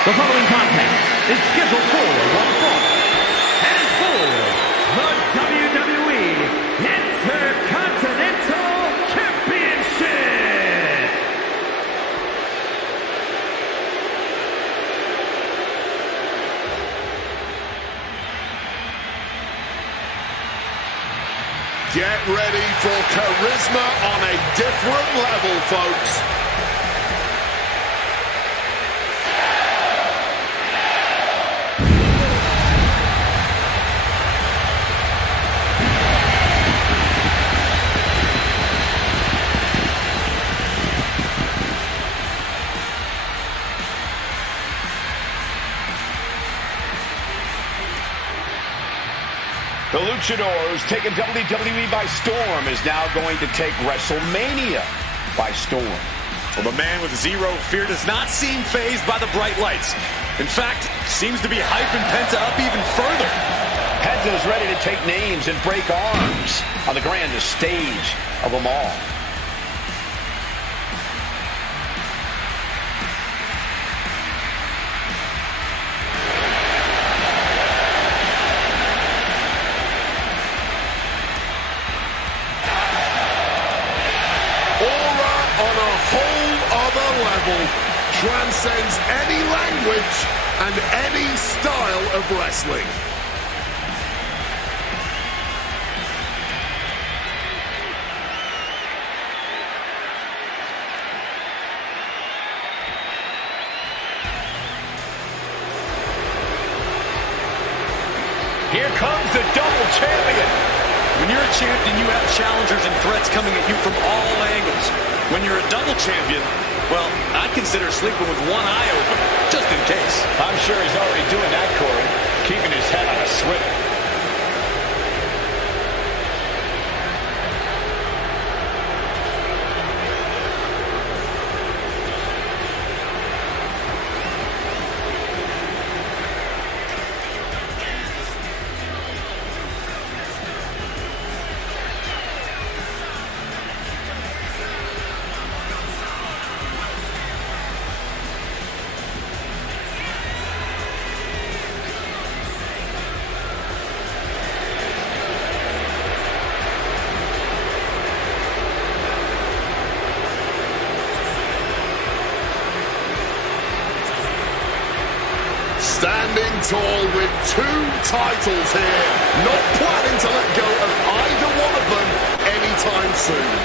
The following contest is scheduled for one fall and for the WWE Intercontinental Championship. Get ready for charisma on a different level, folks. The Luchadors, taking WWE by storm, is now going to take WrestleMania by storm. Well, the man with zero fear does not seem fazed by the bright lights. In fact, seems to be hyping Penta up even further. Penta's ready to take names and break arms on the grandest stage of them all. Transcends any language and any style of wrestling. Here comes the double champion. When you're a champion, you have challengers and threats coming at you from all angles. When you're a double champion, well, I'd consider sleeping with one eye open, just in case. I'm sure he's already doing that, Corey, keeping his head on a swivel. Standing tall with two titles here, not planning to let go of either one of them anytime soon.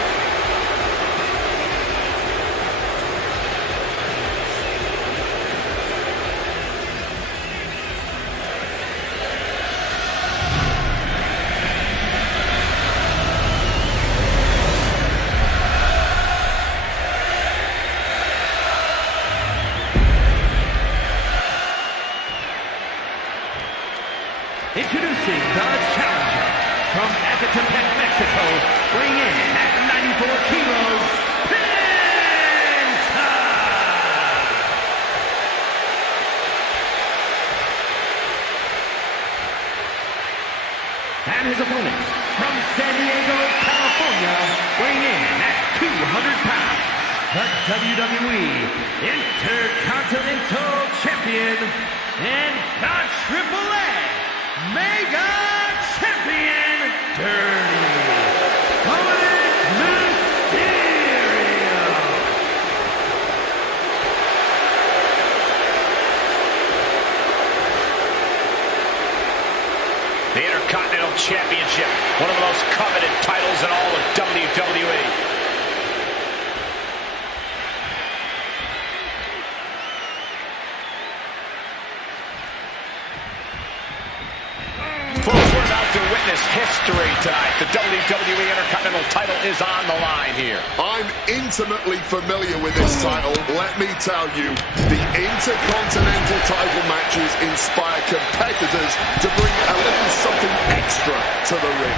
Introducing the challenger from Ecatepec, Mexico, weighing in at 94 kilos, Penta! And his opponent from San Diego, California, weighing in at 200 pounds, the WWE Intercontinental Champion and the AAA Mega Champion, Dirty Mysterio. The Intercontinental Championship, one of the most coveted titles in all of WWE. Folks, we're about to witness history tonight. The WWE Intercontinental title is on the line here. I'm intimately familiar with this title. Let me tell you, the Intercontinental title matches inspire competitors to bring a little something extra to the ring.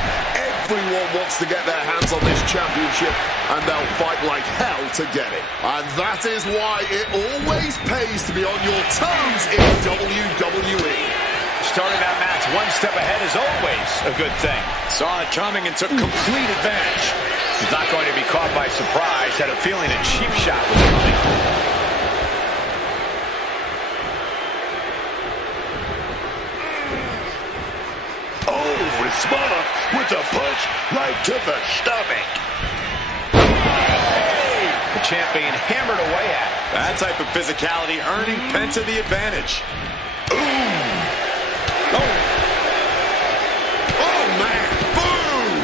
Everyone wants to get their hands on this championship, and they'll fight like hell to get it. And that is why it always pays to be on your toes in WWE. Starting that match one step ahead is always a good thing. Saw it coming and took complete advantage. He's not going to be caught by surprise. Had a feeling a cheap shot was coming. with a punch right to the stomach. The champion hammered away at it. That type of physicality earning Penta the advantage. Ooh. Oh, man. Boom.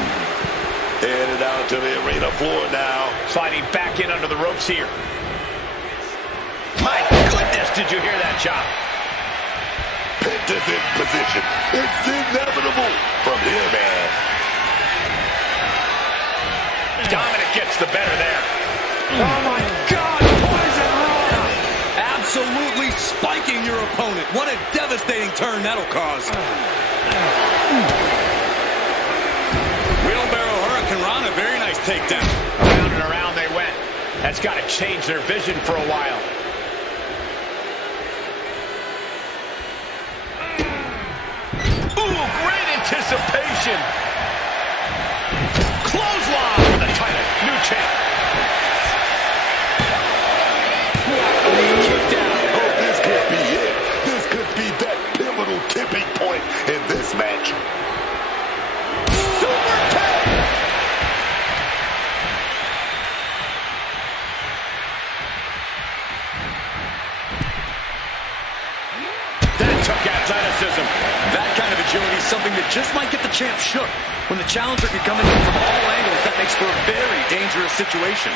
Headed out to the arena floor now. Sliding back in under the ropes here. My goodness, did you hear that chop? Penta's in position. It's inevitable from here, man. Dominic gets the better there. Oh, my God. Poison Rana. Absolutely spiking your opponent. What a devastating turn that'll cause. Wheelbarrow Hurricane Rana. Very nice takedown. Around and around they went. That's got to change their vision for a while. Ooh, great anticipation. Clothesline for the title. New champ. Kick down. Oh, this could be it. This could be that pivotal tipping point in this match. Super kick. That took athleticism. That kind of agility is something that just might get the champ shook. When the challenger can come in from all angles, that makes for a very dangerous situation.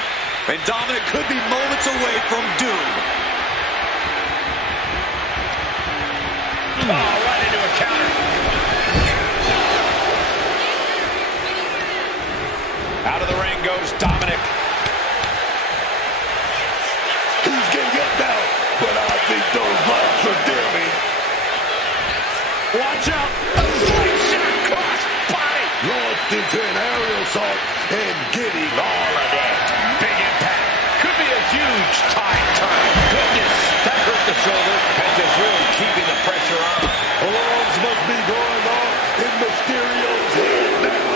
And Dominic could be moments away from doom. Oh, right into a counter. Out of the ring goes Dominic. He's getting it now, but I think those lights are dimming. Watch out. A slingshot cross body. Launched into an aerial assault and getting all of that. Big impact. Could be a huge tide turn. Goodness, that hurt the shoulder. Penta's really keeping the pressure on. Alarms must be going on in Mysterio's head now.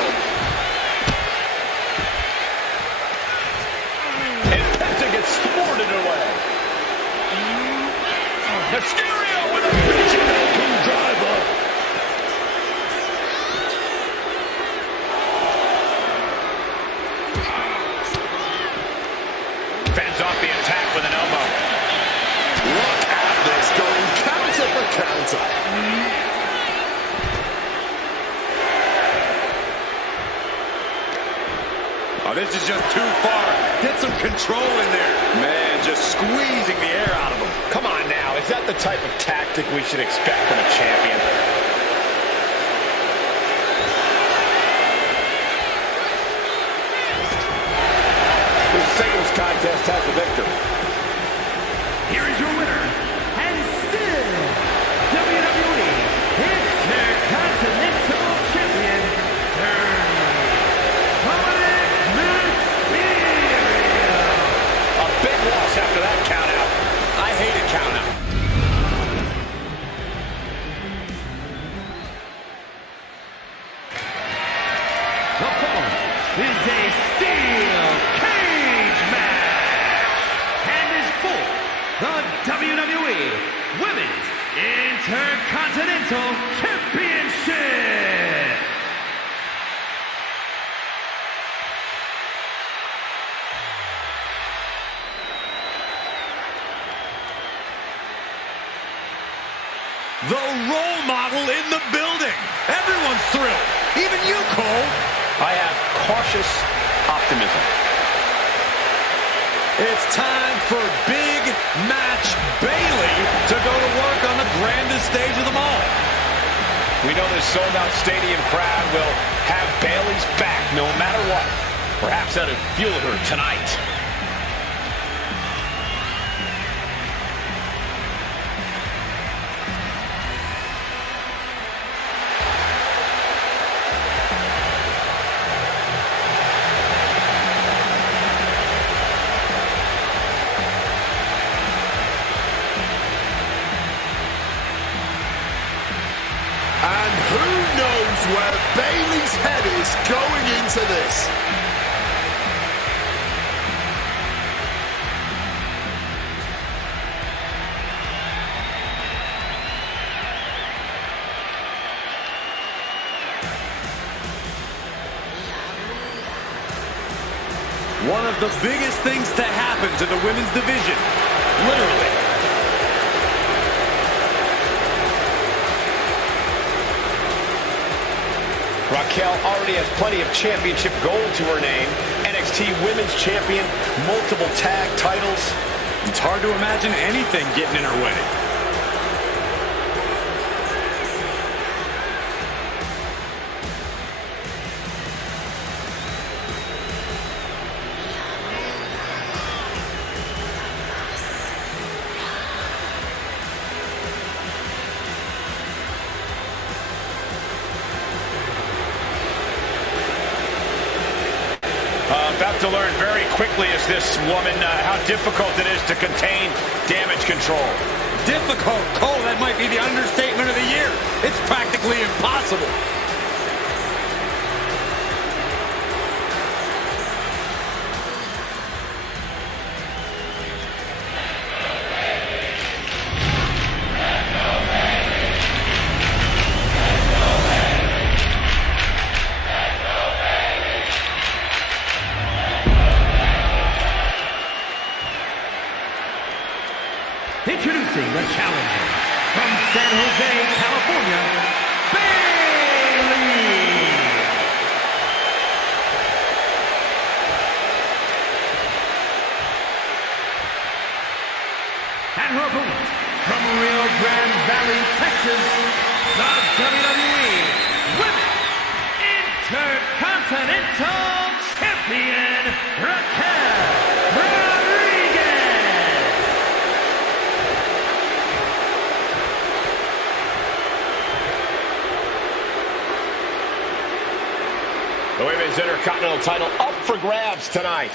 And Penta gets thwarted away. Mysterio with a vision driver. Fends off the attack with an elbow. Look at this, going counter for counter. Oh, this is just too far. Get some control in there. Man, just squeezing the air out of him. Come on now, is that the type of tactic we should expect from a champion? This singles contest has the victor. Here is your winner, and still WWE Intercontinental Champion, Dominic Mysterio. A big loss after that countout. I hate a countout. The following is a steel cage match and is for the WWE Women's Intercontinental Championship. The role model in the building. Everyone's thrilled. Even you, Cole. I have cautious optimism. It's time for Big Match Bayley to go to work on the grandest stage of them all. We know this sold-out stadium crowd will have Bayley's back no matter what. Perhaps that'll fuel her tonight. And who knows where Bayley's head is going into this? One of the biggest things to happen to the women's division. Literally. Raquel already has plenty of championship gold to her name. NXT Women's Champion, multiple tag titles. It's hard to imagine anything getting in her way. About to learn very quickly as this woman how difficult it is to contain damage control. Difficult? Cole, that might be the understatement of the year. It's practically impossible. Introducing the challenger from San Jose, California, Bayley. And her opponent from Rio Grande Valley, Texas, the WWE Women's Intercontinental Champion, Raquel. The Women's Intercontinental title up for grabs tonight.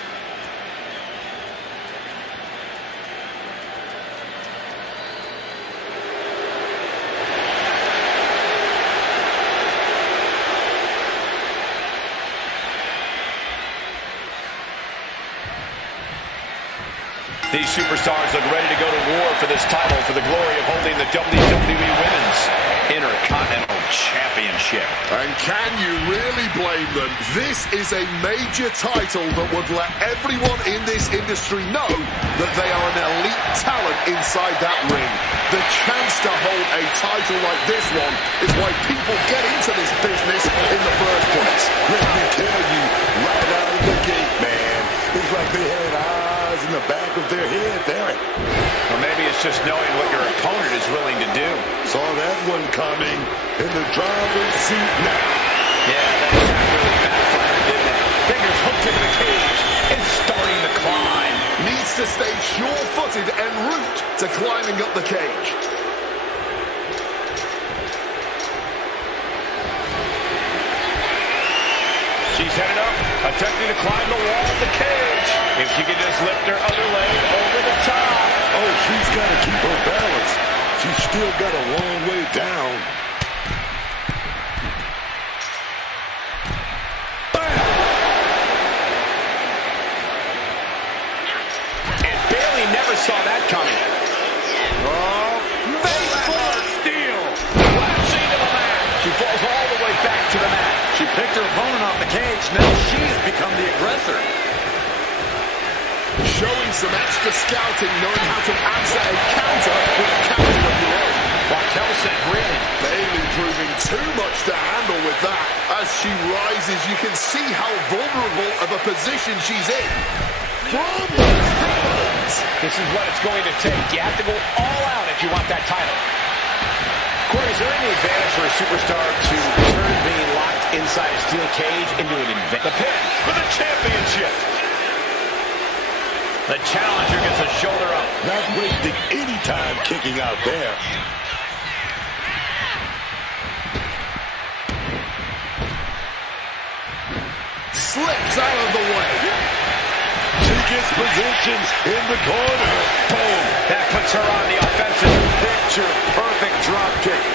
These superstars look ready to go to war for this title for the glory of holding the WWE Women's Intercontinental Championship. And can you really blame them? This is a major title that would let everyone in this industry know that they are an elite talent inside that ring. The chance to hold a title like this one is why people get into this business in the first place. Let me tell you, right out of the gate, man, it's like they had eyes in the back of their head there. Or maybe it's just knowing what your opponent is willing to do. Saw that one coming in the driver's seat now. Yeah, that really backfired, didn't it? Fingers hooked into the cage and starting the climb. Needs to stay sure-footed en route to climbing up the cage. She's headed up, attempting to climb the wall of the cage. If she can just lift her other leg over the top. Oh, she's got to keep her balance. She's still got a long way down. Bam! And Bayley never saw that coming. Oh, face full of steel. Flashing to the mat. She falls all the way back to the mat. She picked her opponent off the cage. Now she has become the aggressor. Showing some extra scouting, knowing how to answer a counter with a counter of your own. Raquel said, really? Bayley proving too much to handle with that. As she rises, you can see how vulnerable of a position she's in. From the heavens! This is what it's going to take. You have to go all out if you want that title. Corey, is there any advantage for a superstar to turn being locked inside a steel cage into an advantage? The pin for the championship. The challenger gets a shoulder up. Not wasting any time kicking out there. Slips out of the way. She gets positions in the corner. Boom. That puts her on the offensive. Picture perfect drop kick.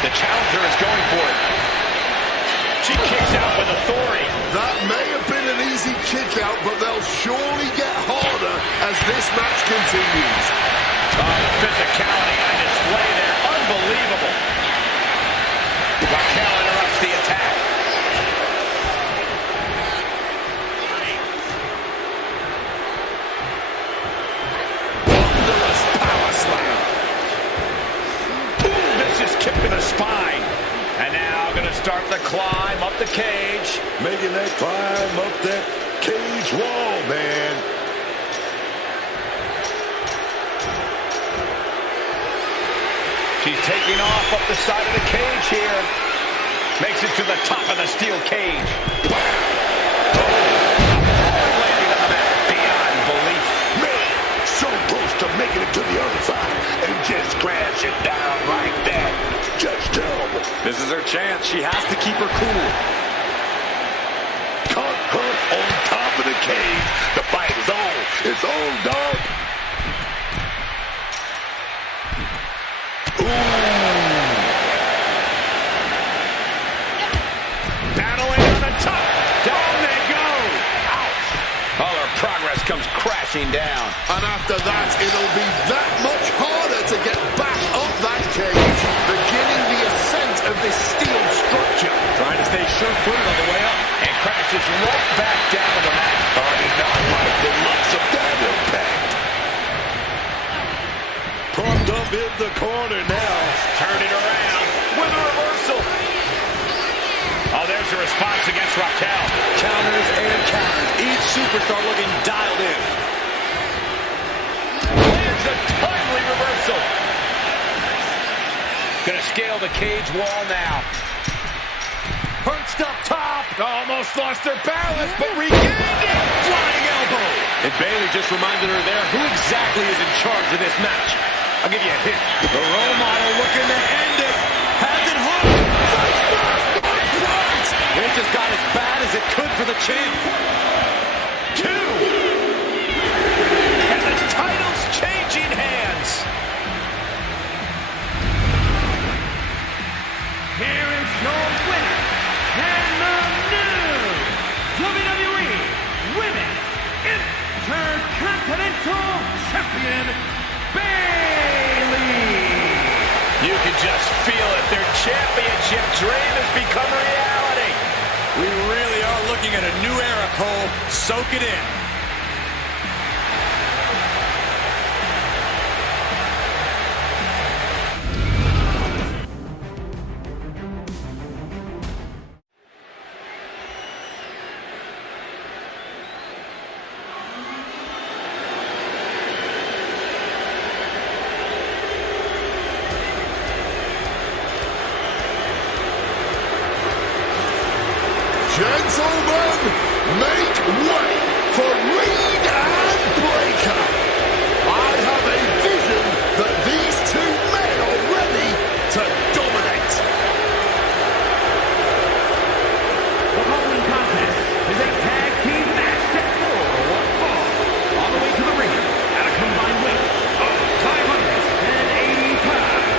The challenger is going for it. She kicks out with authority. That may have been an easy kick out, but they'll surely get harder as this match continues. Physicality on display there. Unbelievable. Raquel interrupts the attack. Thunderous power slam. Boom, vicious kick to the spine. And now going to start the climb up the cage. Making that climb up that cage wall, man. She's taking off up the side of the cage here. Makes it to the top of the steel cage. Landing on the mat. Beyond belief. Man, so close to making it to the other side and just crashing down like that. Just terrible. This is her chance. She has to keep her cool. Caught her on top of the cage. The fight is on. It's on, dog. Battling on the top. Down they go. Ouch. All her progress comes crashing down. And after that, it'll be that much harder to get back up that cage, beginning the ascent of this steel structure. Trying to stay sure-footed on the way up. And crashes right back down to the mat. I did not like the looks of that impact. Propped up in the corner now. Turn it around with a reversal. Oh, there's a response against Raquel. Counters and counters. Each superstar looking dialed in. Lands a timely reversal. Gonna scale the cage wall now. Perched up top. Almost lost their balance, but regained it. Flying elbow. And Bayley just reminded her there who exactly is in charge of this match. I'll give you a hint. The role model looking to end it. Has it hooked. It just got as bad as it could for the champ. 2. And the title's changing hands. Here is your winner and the new WWE Women's Intercontinental Champion, Bayley. You can just feel it. Their championship dream has become reality. We really are looking at a new era, Cole. Soak it in. Gentlemen, make way for Reed and Breaker. I have a vision that these two men are ready to dominate. The following contest is a tag team match set for one fall. All the way to the ring at a combined weight of 580 pounds.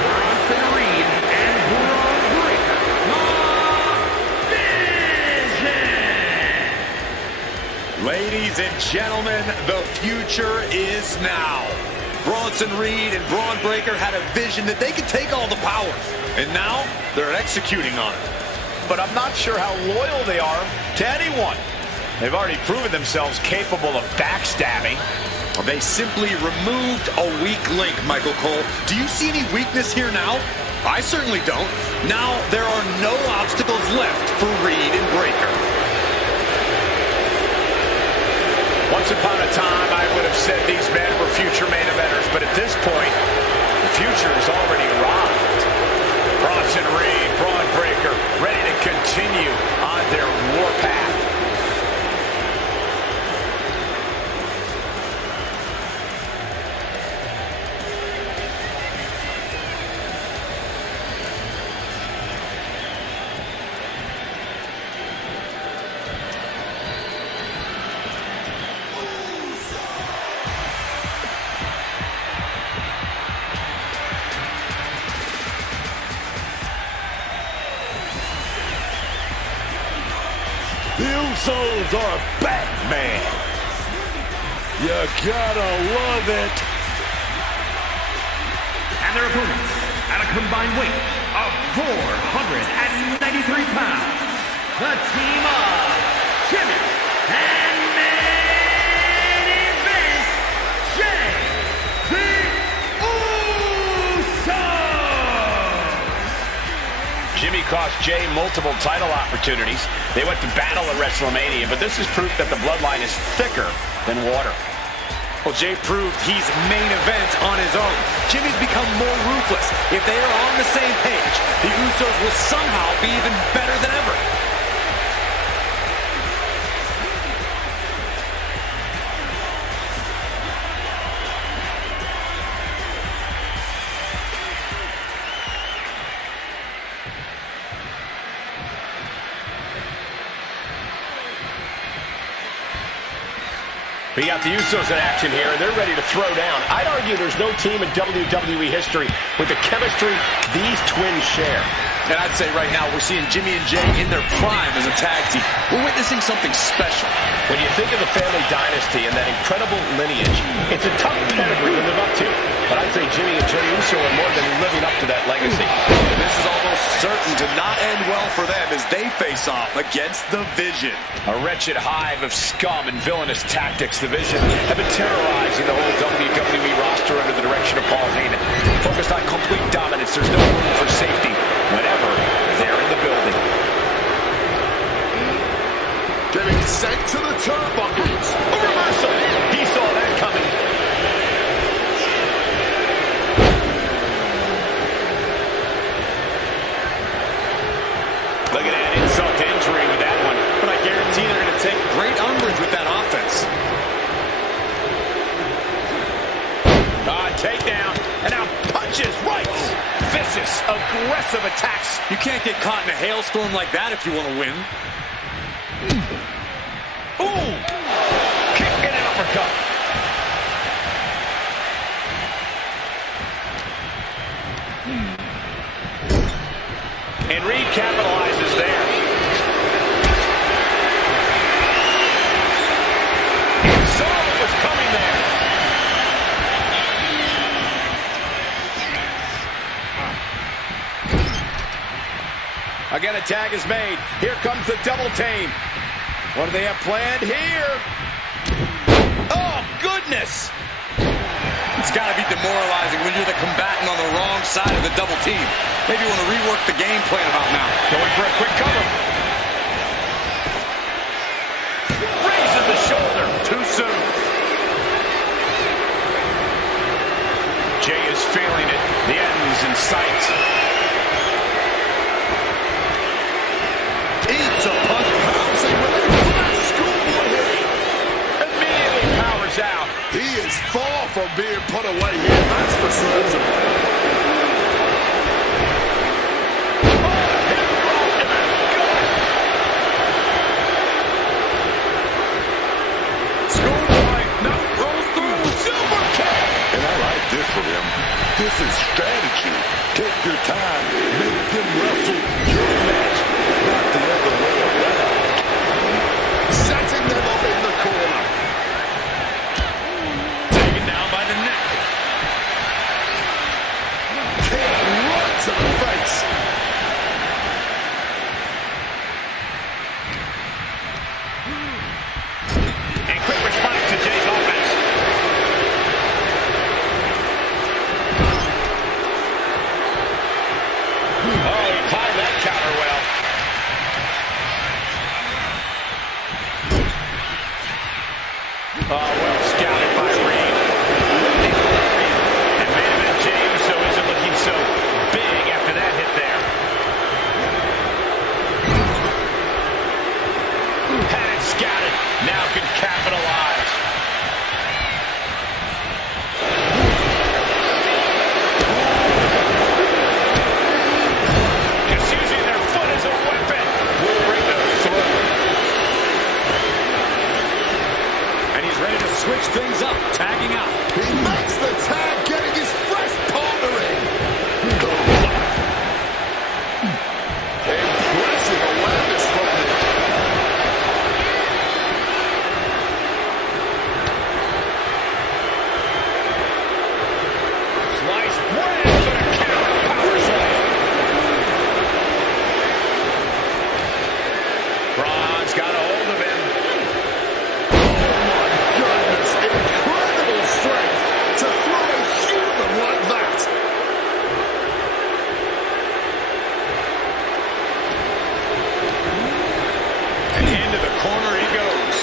Bronson Reed and Braun Breaker. Ladies and gentlemen, the future is now. Bronson Reed and Braun Breaker had a vision that they could take all the power, and now they're executing on it. But I'm not sure how loyal they are to anyone. They've already proven themselves capable of backstabbing. They simply removed a weak link, Michael Cole. Do you see any weakness here now? I certainly don't. Now there are no obstacles left for Reed and Breaker. Once upon a time, I would have said these men were future main eventers, but at this point, the future has already arrived. Bronson Reed, Braun Breaker, ready to continue on their warpath. The Usos are back, man. You gotta love it. And their opponents, at a combined weight of 493 pounds, the team of Jimmy and main event, Jay the Usos. Jimmy cost Jay multiple title opportunities. They went to battle at WrestleMania, but this is proof that the bloodline is thicker than water. Well, Jay proved he's main event on his own. Jimmy's become more ruthless. If they are on the same page, the Usos will somehow be even better than ever. We got the Usos in action here, and they're ready to throw down. I'd argue there's no team in WWE history with the chemistry these twins share. And I'd say right now we're seeing Jimmy and Jay in their prime as a tag team. We're witnessing something special. When you think of the family dynasty and that incredible lineage, it's a tough pedigree to live up to. But I'd say Jimmy and Jey Uso are more than living up to that legacy. And this is almost certain to not end well for them as they face off against the Vision. A wretched hive of scum and villainous tactics. The Vision have been terrorizing the whole WWE roster under the direction of Paul Heyman. Focused on complete dominance, there's no room for safety whenever they're in the building. Getting sent to the turnbuckles. A reversal. He saw that coming. Look at that insult to injury with that one. But I guarantee they're going to take great umbrage with that offense. Takedown, and now punches, rights, vicious, aggressive attacks. You can't get caught in a hailstorm like that if you want to win. Ooh, kick and an uppercut. And Reed capitalizes there. He saw what was coming there. Again, a tag is made. Here comes the double team. What do they have planned here? Oh, goodness! It's got to be demoralizing when you're the combatant on the wrong side of the double team. Maybe you want to rework the game plan about now. Going for a quick cover. Raises the shoulder. Too soon. Jay is feeling it. The end's in sight. Eats a punch, bouncing with a schoolboy hit. Immediately powers out. He is far from being put away here, that's for certain. Schoolboy, no, rolls through. Silver kick. And I like this for him. This is strategy. Take your time. Make them wrestle your match, not the other way around. Setting them up in the corner. Taken down by the neck. Kick right to the face. And quick response to Jay's offense. Oh, he tied that counter well. Oh, well scouted by Reed. And main event Jey Uso isn't looking so big after that hit there. Had it scouted. Now can capitalize. Just using their foot as a weapon. Will bring them through. And he's ready to switch things up, tagging out. He makes the tag, getting his fresh partner in. Impressive awareness from him. Sliced bread, but a counter Into the corner he goes.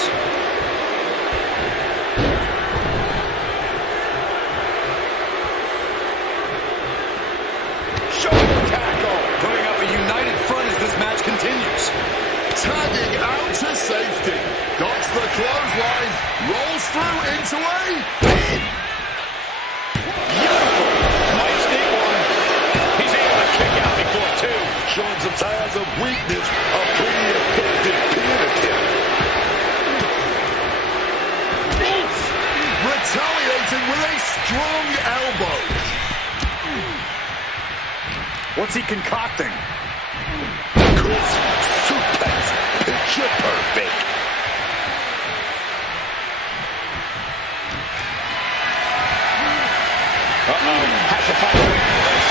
Shoulder tackle. Putting up a united front as this match continues. Tagging out to safety. Got to the clothesline. Rolls through into a pin. Beautiful. Might sneak one. He's able to kick out before two. Showing some signs of weakness. A pretty effective pin attempt. Retaliating with a strong elbow. What's he concocting? Crisp suplex. Picture perfect. Has to find a way out of this.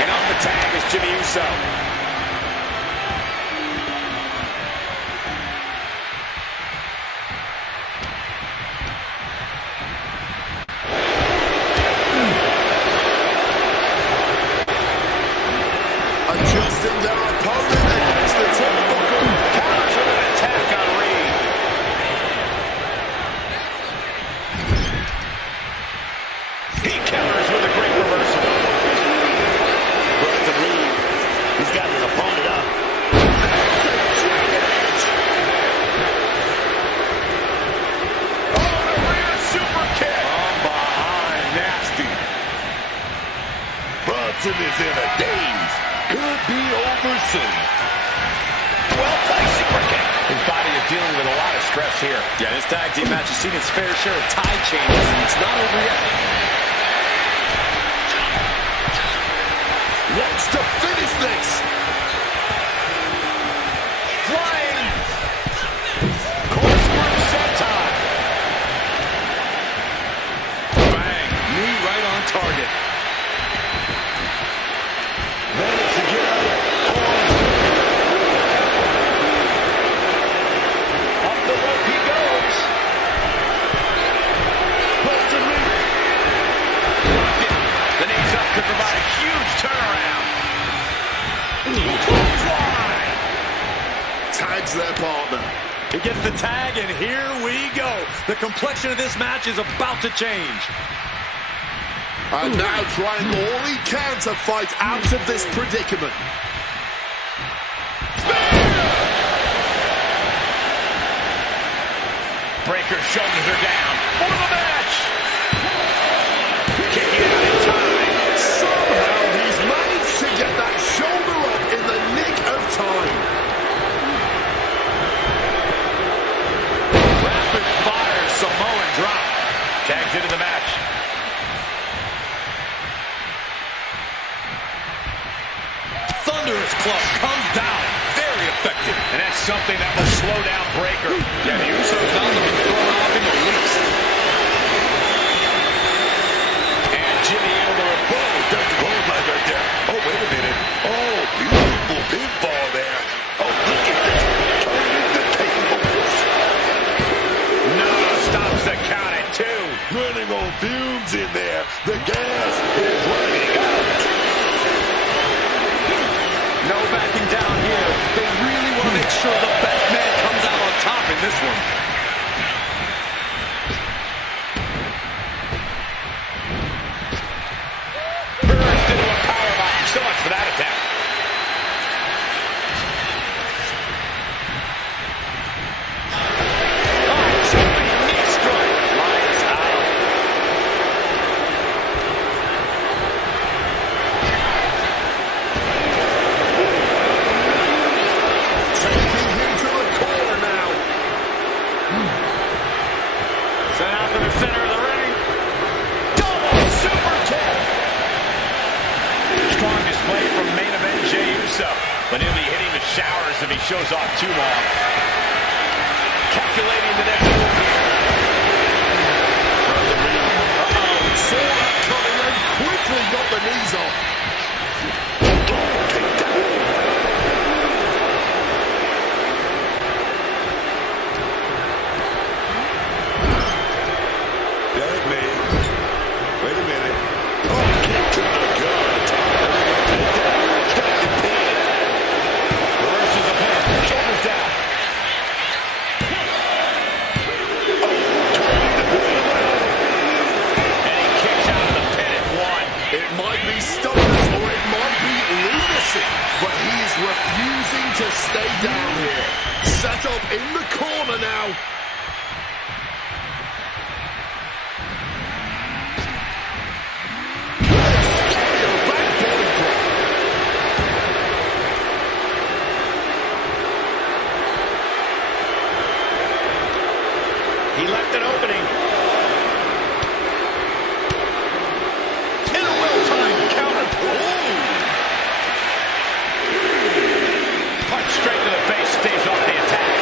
And off the tag is Jimmy Uso. Adjusting their opponent against the turnbuckle. Counters with an attack on Reed. He counters with a great reversal. Bronson Reed, he's got his opponent up. Oh, the rear super kick. From behind. Nasty. Bronson is in a daze. Could be over soon. Well-placed super kick. His body is dealing with a lot of stress here. Yeah, this tag team match has seen its fair share of tide changes, and it's not over yet. Wants to finish this. Flying. Corkscrew senton. Bang. Knee right on target. Managed to get out of Up the rope he goes. Bronson Reed. The knees up could provide a huge turnaround. Fly. Tags their partner. He gets the tag, and here we go. The complexion of this match is about to change. And now trying all he can to fight out of this predicament. Breaker's shoulders are down for the match. Kicking out in time. Somehow he's managed to get that shoulder up in the nick of time. Rapid fire Samoan drop. Tags into the match. Thunderous club comes down. Very effective. And that's something that will slow down Breaker. Yeah, the Usos not looking thrown off in the least. And Jimmy able to repose. Doesn't hold right there. Oh, wait a minute. Oh, beautiful pinfall there. Oh, look at this. Turning the tables. No, stops the count at two. Running on fumes in there. The gas is running out. No backing down here. They really want to make sure the best man comes out on top in this one. Burst into a powerbomb. So much for that attack. Oh, jumping knee strike. Lights out. Taking him to the corner now. Sent out to the center of the ring. Double super kick. Strong display from main event Jey Uso. But he'll be hitting the showers if he shows off too long. Calculating the next move here. Saw that coming and quickly got the knees off. That may. Wait a minute. Oh, kick to the gut. Got the pin. Reverses the pin. to stay down here. Set up in the corner now. He left an opening. And a well-timed counter. Punch straight to the face, stays off the attack.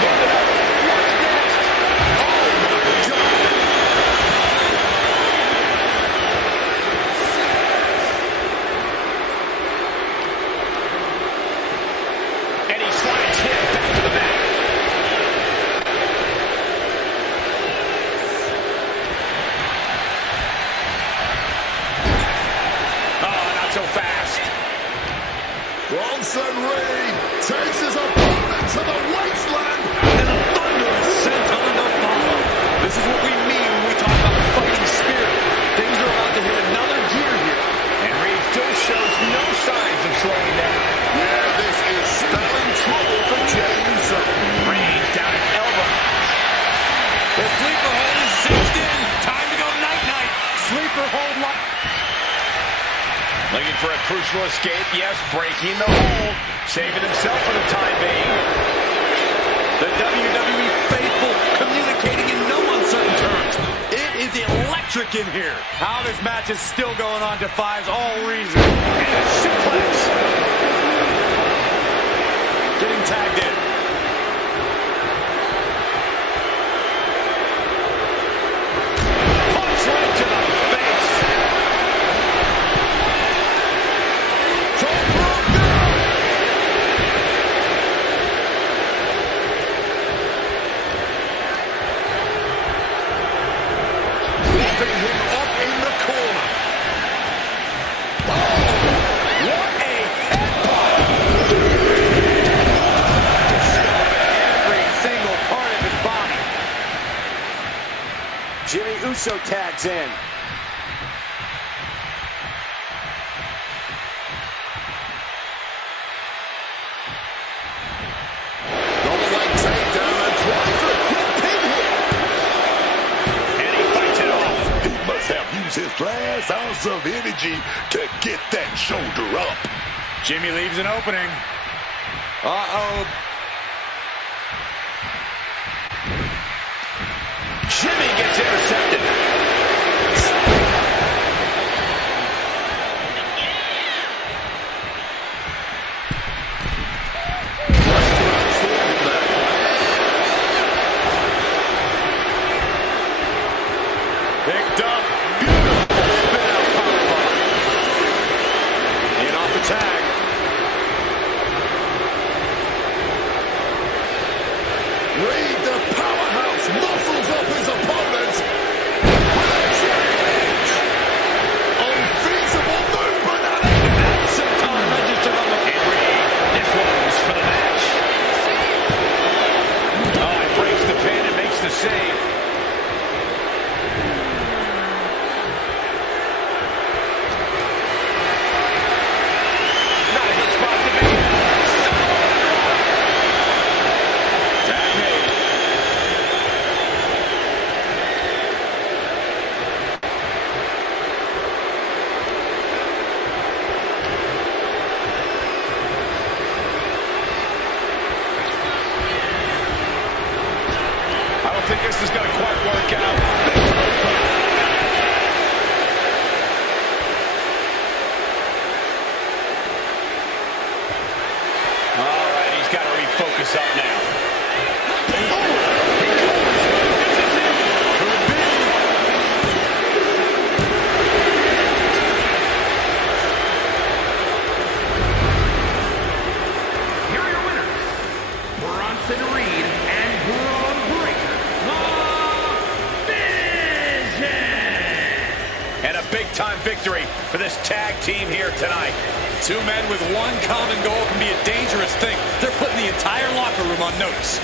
Look it up. What's next? Oh, my God. And he slides him back to the mat. So fast. Bronson Reed takes his opponent to the wasteland. And a thunderous senton to follow. This is what we mean when we talk about fighting spirit. Things are about to hit another gear here. And Reed still shows no signs of slowing down. Yeah, this is spelling trouble for Jey Uso. Reed down at elbow. The sleeper hold is cinched in. Time to go night-night. Sleeper hold lock. Looking for a crucial escape. Yes, breaking the hold. Saving himself for the time being. The WWE faithful communicating in no uncertain terms. It is electric in here. How this match is still going on defies all reason. And a suplex. Getting tagged in. Punch right to the face. Top rope now. Lifting him up in the corner. What a headbutt. Every single part of his body. Jimmy Uso tags in. Double leg takedown and trying for a quick pin here. And he fights it off. He must have used his last ounce of energy to get that shoulder up. Jimmy leaves an opening. Uh-oh. Jimmy gets intercepted. Picked up. Beautiful spin out powerbomb. In off the tag. Reed, the powerhouse, muscles up his opponent. With a change. Unfeasible movement at it. That senton registered on the... And Reed, this one's for the match. Oh, he breaks the pin and makes the save. Not a good spot to be. Tag made. I don't think this is going to quite work out. All right, he's got to refocus up now. Here are your winners, Bronson Reed and Braun Breaker. And a big-time victory for this tag team here tonight. Two men with one common goal can be a dangerous thing. They're putting the entire locker room on notice.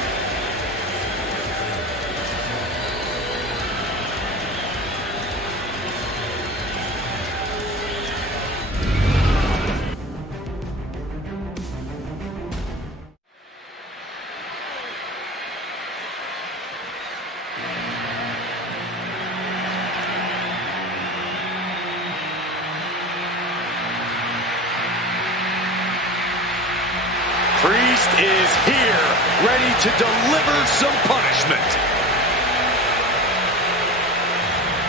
Priest is here, ready to deliver some punishment.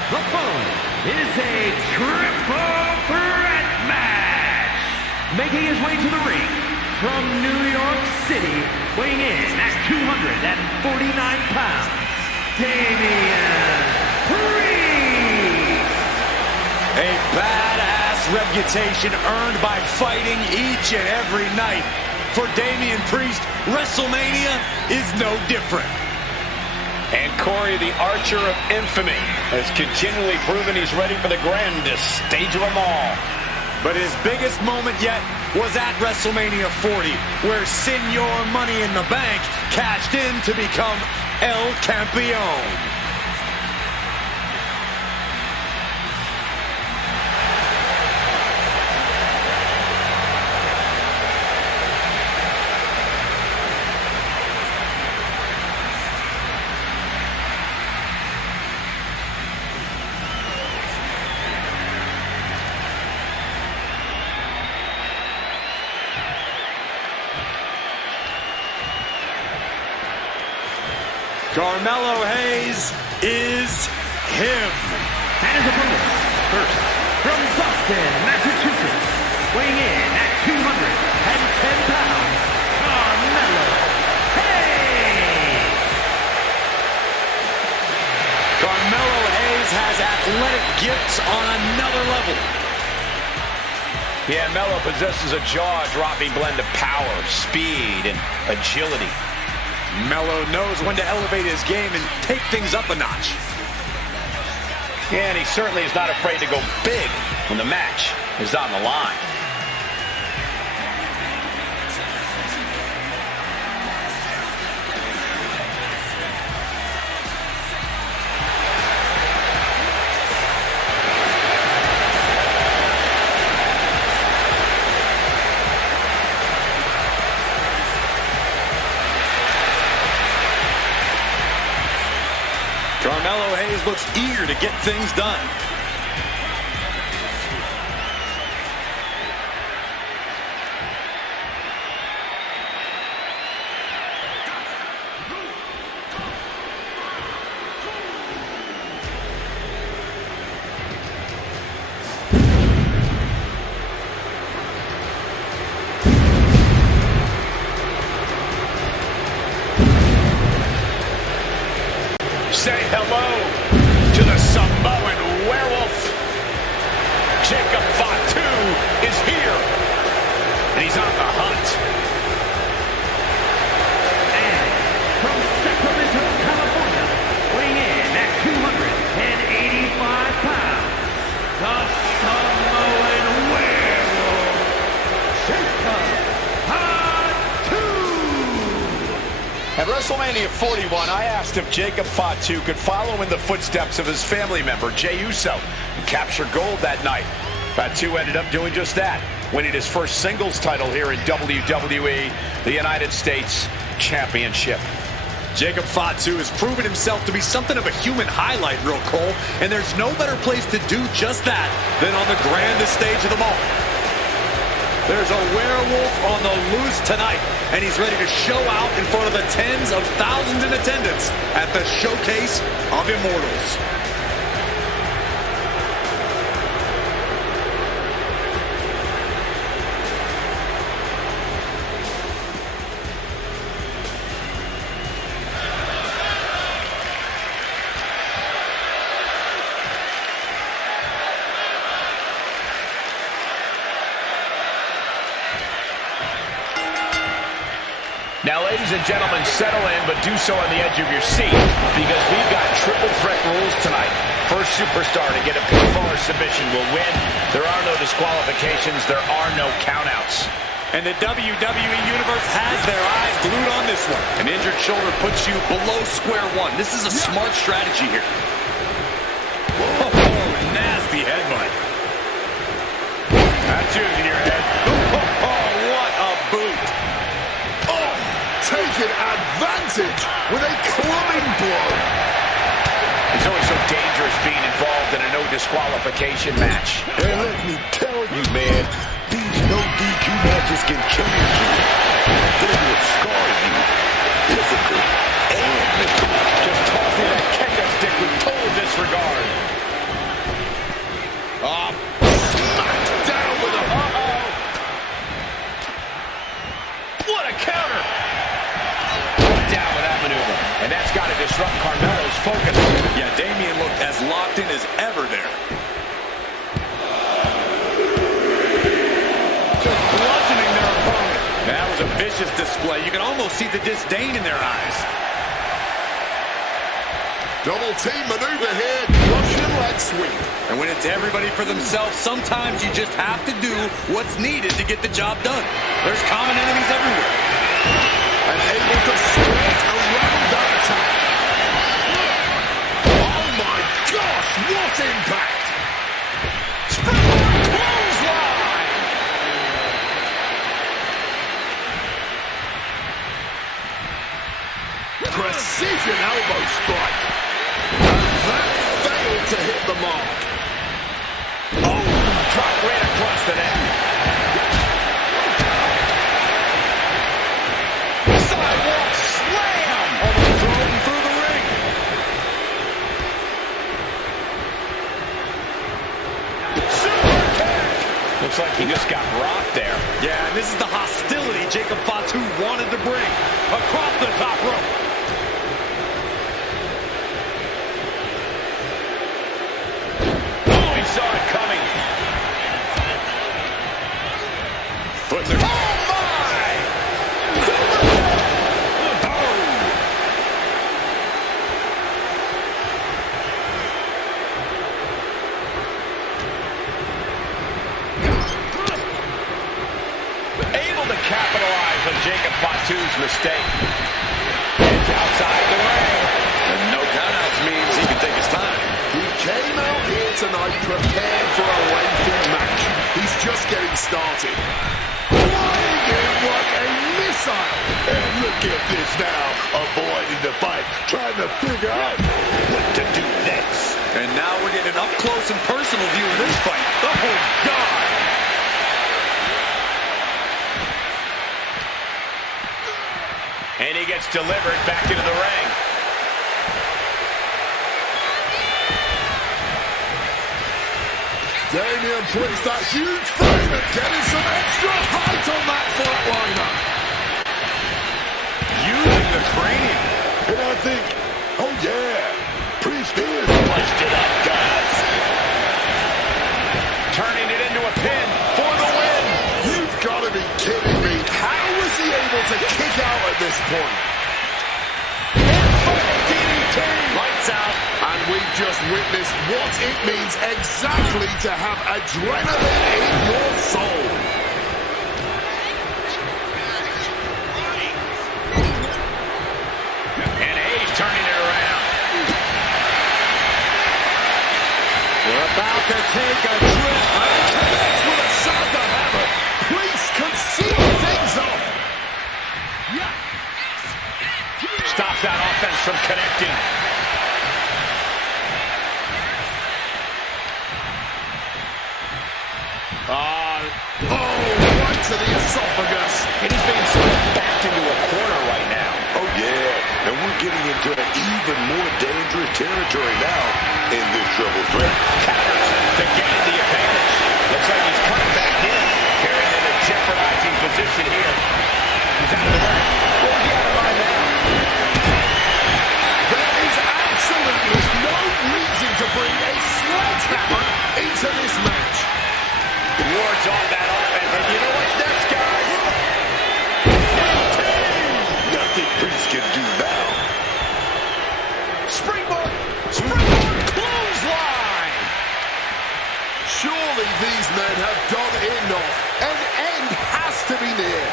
The following is a triple threat match. Making his way to the ring from New York City, weighing in at 249 pounds, Damian Priest. A badass reputation earned by fighting each and every night. For Damian Priest, WrestleMania is no different. And Corey, the Archer of Infamy, has continually proven he's ready for the grandest stage of them all. But his biggest moment yet was at WrestleMania 40, where Senor Money in the Bank cashed in to become El Campeón. Carmelo Hayes is him. And his opponent, first, from Boston, Massachusetts, weighing in at 210 pounds, Carmelo Hayes. Carmelo Hayes has athletic gifts on another level. Yeah, Melo possesses a jaw-dropping blend of power, speed, and agility. Melo knows when to elevate his game and take things up a notch. And he certainly is not afraid to go big when the match is on the line. Carmelo Hayes looks eager to get things done. Say hello to the Samoan werewolf. Jacob Fatu is here, and he's on the hunt. And from Sacramento, California, weighing in at 285 pounds, the Samoan werewolf, Jacob Fatu. At WrestleMania 41, I asked if Jacob Fatu could follow in the footsteps of his family member, Jey Uso, and capture gold that night. Fatu ended up doing just that, winning his first singles title here in WWE, the United States Championship. Jacob Fatu has proven himself to be something of a human highlight, Real Cole, and there's no better place to do just that than on the grandest stage of them all. There's a werewolf on the loose tonight, and he's ready to show out in front of the tens of thousands in attendance at the Showcase of Immortals. Now, ladies and gentlemen, settle in, but do so on the edge of your seat, because we've got triple threat rules tonight. First superstar to get a pinfall or submission will win. There are no disqualifications. There are no countouts. And the WWE Universe has their eyes glued on this one. An injured shoulder puts you below square one. This is a smart strategy here. Oh, nasty headbutt. That's you in your head. Oh, what a boot. Oh, taking advantage with a clubbing blow. It's always so dangerous being involved in a no disqualification match. And let me tell you, man, these no DQ matches can change you. They will scar you physically and mentally. Just tossing that kendo stick with total disregard. Smacked down with a... What a counter! Put down with that maneuver. And that's got to disrupt Carmelo's focus. Yeah, Damian looked as locked in as ever there. Just bludgeoning their opponent. That was a vicious display. You can almost see the disdain in their eyes. Double team maneuver here. Russian leg sweep. And when it's everybody for themselves, sometimes you just have to do what's needed to get the job done. There's common enemies everywhere. And able to straight around that attack. Oh my gosh, what impact! Springboard clothesline! Precision elbow strike. And that failed to hit the mark. Oh, drop right across the neck. Sidewalk slam! Almost thrown through the ring. Super kick! Looks like he just got rocked there. Yeah, and this is the hostility Jacob Fatu wanted to bring. Across the top rope. He saw it coming. Foot to... Oh, my! Able to capitalize on Jacob Fatu's mistake. It's outside the ring. And no countouts means he can take his time. He came out here tonight prepared for a lengthy match. He's just getting started. Flying in like a missile. And look at this now, avoiding the fight, trying to figure out what to do next. And now we're getting an up-close and personal view of this fight. Oh, God! And he gets delivered back into the ring. Damian puts that huge frame and getting some extra height on that flatliner. Using the cranium. And I think, oh yeah, Priest is punched it up, guys. Turning it into a pin for the win. You've got to be kidding me. How was he able to kick out at this point? Lights out. And we've just witnessed what it means exactly to have adrenaline in your soul. And A's turning it around. We're about to take a trip. And connects with a sound of hammer. Priest can seal things up. Stops that offense from connecting. Right to the esophagus. And he's being sort of backed into a corner right now. Oh yeah, and we're getting into an even more dangerous territory now in this triple threat. Counters to gain the advantage. Looks like he's coming back in. Carrying in a jeopardizing position here. He's out of the ring. Where's he out of mind now? There is absolutely no reason to bring a sledgehammer into this match. Wards off that offense. And you know what's next, guys? Nothing Priest can do now. Springboard clothesline. Surely these men have done enough. An end has to be near.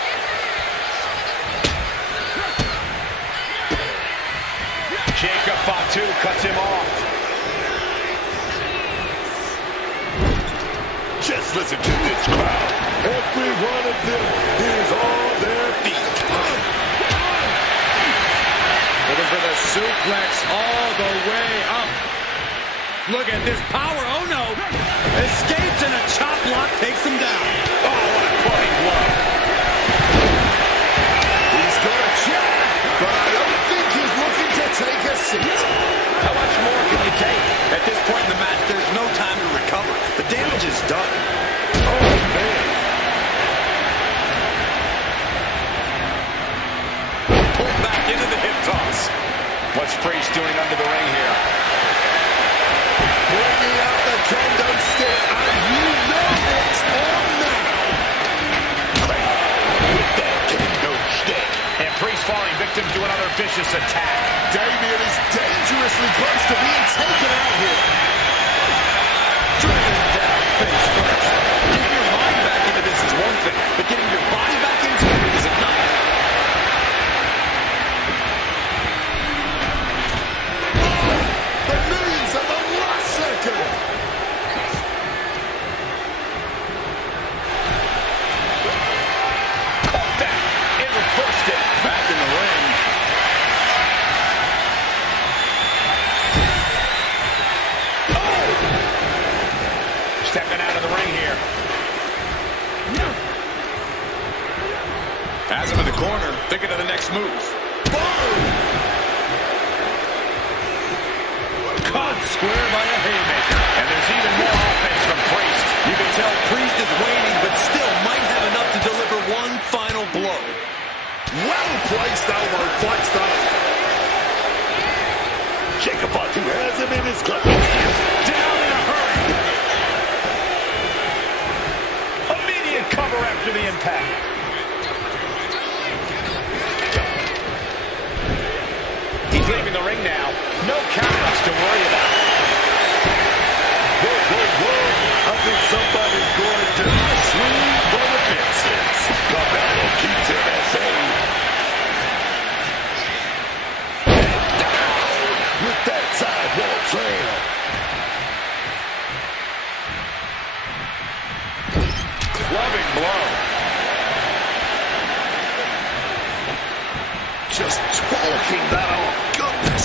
Jacob Fatu cuts him off. Just listen to this crowd. Every one of them is on their feet. Looking for the suplex all the way up. Look at this power. Oh, no. Escapes and a chop block takes him down. Oh, what a quality blow. back into the hip toss. What's Priest doing under the ring here? Bringing out the kendo stick, and you know it's on now. With that kendo stick. And Priest falling victim to another vicious attack. Damien is dangerously close to being taken out here. Driven down face first. Getting your mind back into this is one thing, but getting your body back into it is another. The knees at the last second. Caught that and reversed it. Back in the ring. Stepping out of the ring here. Has him in the corner, thinking of the next move. Caught square by a haymaker. And there's even more offense from Priest. You can tell Priest is waiting, but still might have enough to deliver one final blow. Well-placed elbow fights that. Jacob Fatu has him in his clutch. Down in a hurry. Immediate cover after the impact. He's leaving the ring now. No countouts to worry about. I think somebody's going to swing for the fences. Carmelo keeps him at bay. And down with that sidewalk slam. Clubbing blow. Just talking that on. Goodness.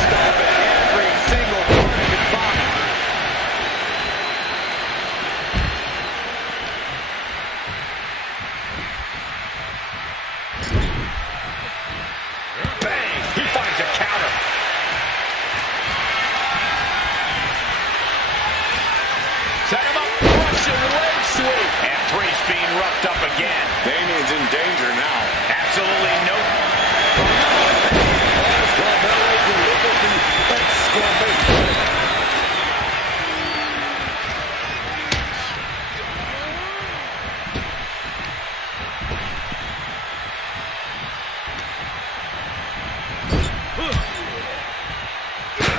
Stomping every single part of his body. Bang! He finds a counter. Set him up. Russian leg sweep. And Priest being roughed up again. Damien's in danger now. Absolutely no. Carmelo delivered the exclamation.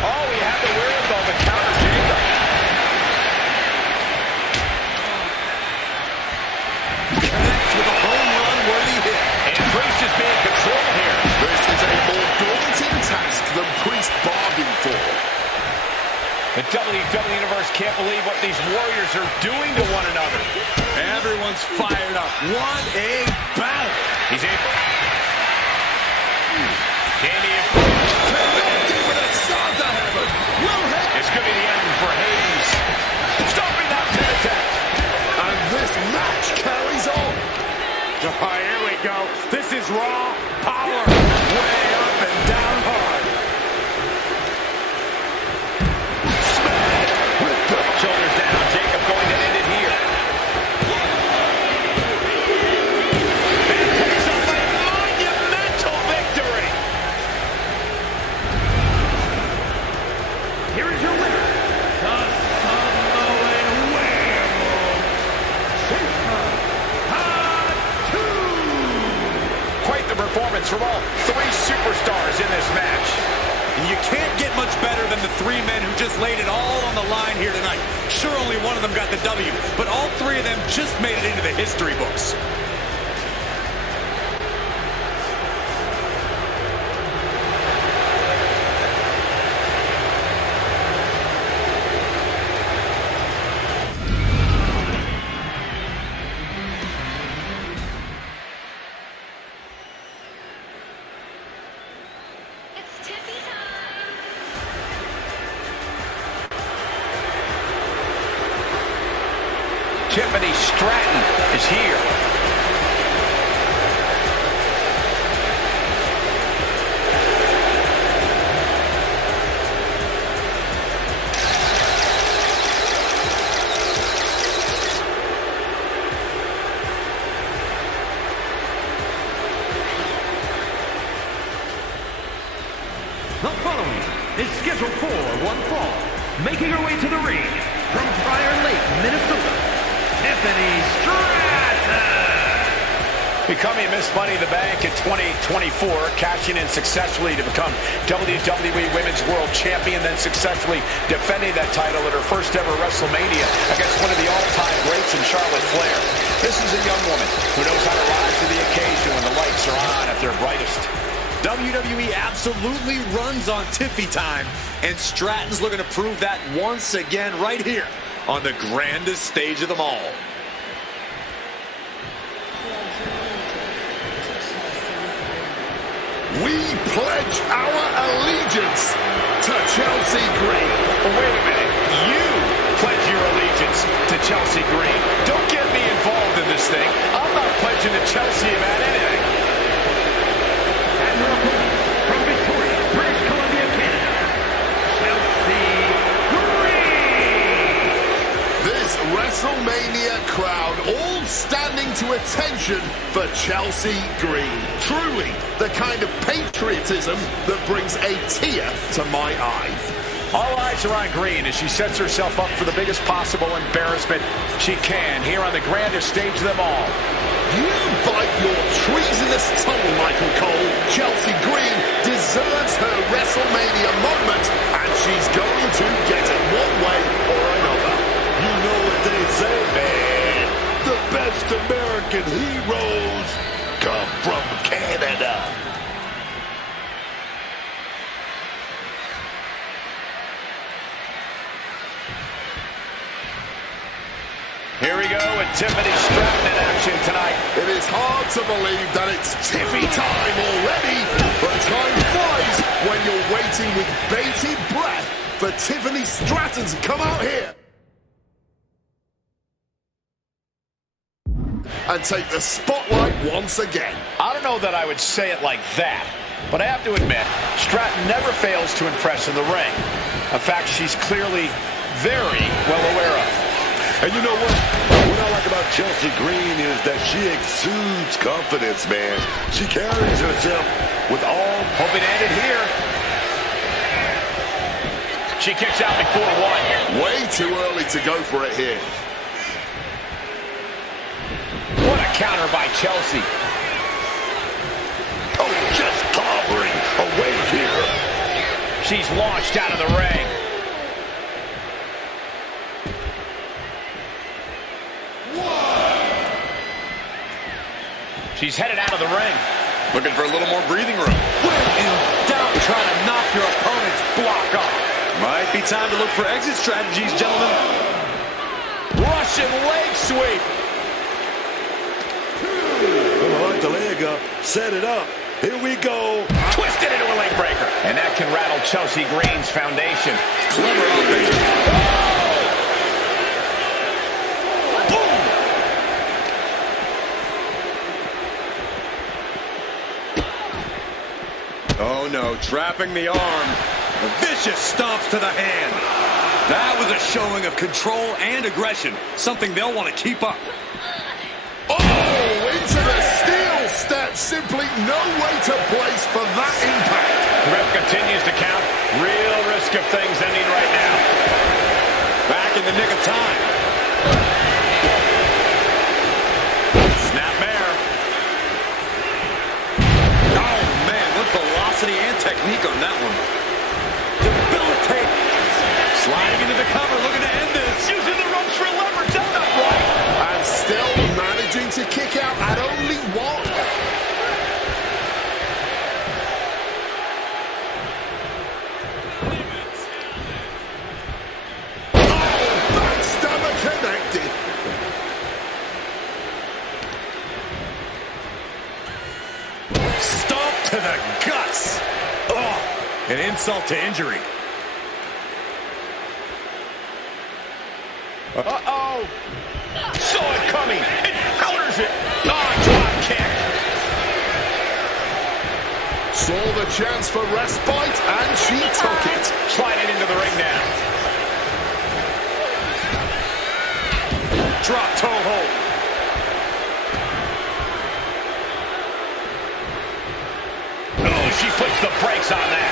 All we have to worry about the counter, Jacob. Connects with a home run worthy hit. And Priest is being controlled here. This is a more daunting task than Priest bargained for. The WWE Universe can't believe what these warriors are doing to one another. Everyone's fired up. What a battle. He's able. Damian. Connecting with a shot to heaven. Will hit. It's going to be the end for Hayes. Stopping that pin attack. And this match carries on. Oh, here we go. This is raw power. Way up and down hard. Shoulders down. Jacob going to end it here. And picks up a monumental victory. Here is your winner, the Samoan Werewolf, Jacob Fatu. Quite the performance from all three superstars in this match. And you can't get much better than the three men who just laid it all on the line here tonight. Sure, only one of them got the W, but all three of them just made it into the history books. It's Tippy time. Tiffany Stratton is here. is scheduled for one fall. Making her way to the ring from Prior Lake, Minnesota, Tiffany Stratton. Becoming Miss Money in the Bank in 2024, cashing in successfully to become WWE Women's World Champion, then successfully defending that title at her first ever WrestleMania against one of the all-time greats in Charlotte Flair. This is a young woman who knows how to rise to the occasion when the lights are on at their brightest. WWE absolutely runs on Tiffy time, and Stratton's looking to prove that once again right here on the grandest stage of them all. We pledge our allegiance to Chelsea Green. Wait a minute. You pledge your allegiance to Chelsea Green. Don't get me involved in this thing. I'm not pledging to Chelsea about anything. And her opponent from Victoria, British Columbia, Canada, Chelsea Green. This WrestleMania crowd all standing to attention for Chelsea Green. Truly the kind of patriotism that brings a tear to my eye. All eyes are on Green as she sets herself up for the biggest possible embarrassment she can here on the grandest stage of them all. You bite your treasonous tongue, Michael Cole. Chelsea Green deserves her WrestleMania moment, and she's going to get it one way or another. You know what they say, man. The best American heroes come from Canada. Here we go with Tiffany Stratton in action tonight. It is hard to believe that it's Tiffy time already, but time flies when you're waiting with bated breath for Tiffany Stratton to come out here and take the spotlight once again. I don't know that I would say it like that, but I have to admit, Stratton never fails to impress in the ring. A fact she's clearly very well aware of. And you know what? What I like about Chelsea Green is that she exudes confidence, man. She carries herself with all... Hoping to end it here. She kicks out before one. Way too early to go for it here. What a counter by Chelsea. Oh, just clobbering away here. She's launched out of the ring. She's headed out of the ring. Looking for a little more breathing room. When in doubt, try to knock your opponent's block off. Might be time to look for exit strategies, gentlemen. Russian leg sweep. Right, the leg up. Set it up. Here we go. Twisted into a leg breaker. And that can rattle Chelsea Green's foundation. Clever offense. Oh, no, trapping the arm. Vicious stomps to the hand. That was a showing of control and aggression, something they'll want to keep up. Oh, into the steel step. Simply no way to place for that impact. Ref continues to count. Real risk of things ending right now. Back in the nick of time. Snapmare. Oh, man, what velocity and technique on that one. Debilitate. Sliding into the cover, looking to end this. Using the ropes for leverage. That's not right. And still managing to kick out at only one. Oh, backstabber connected. Stomp to the guts. Oh, an insult to injury. Uh-oh. Saw it coming. It counters it. Oh, drop kick. Saw the chance for respite, and she took it. Sliding into the ring now. Drop toe hold. Oh, she puts the brakes on that.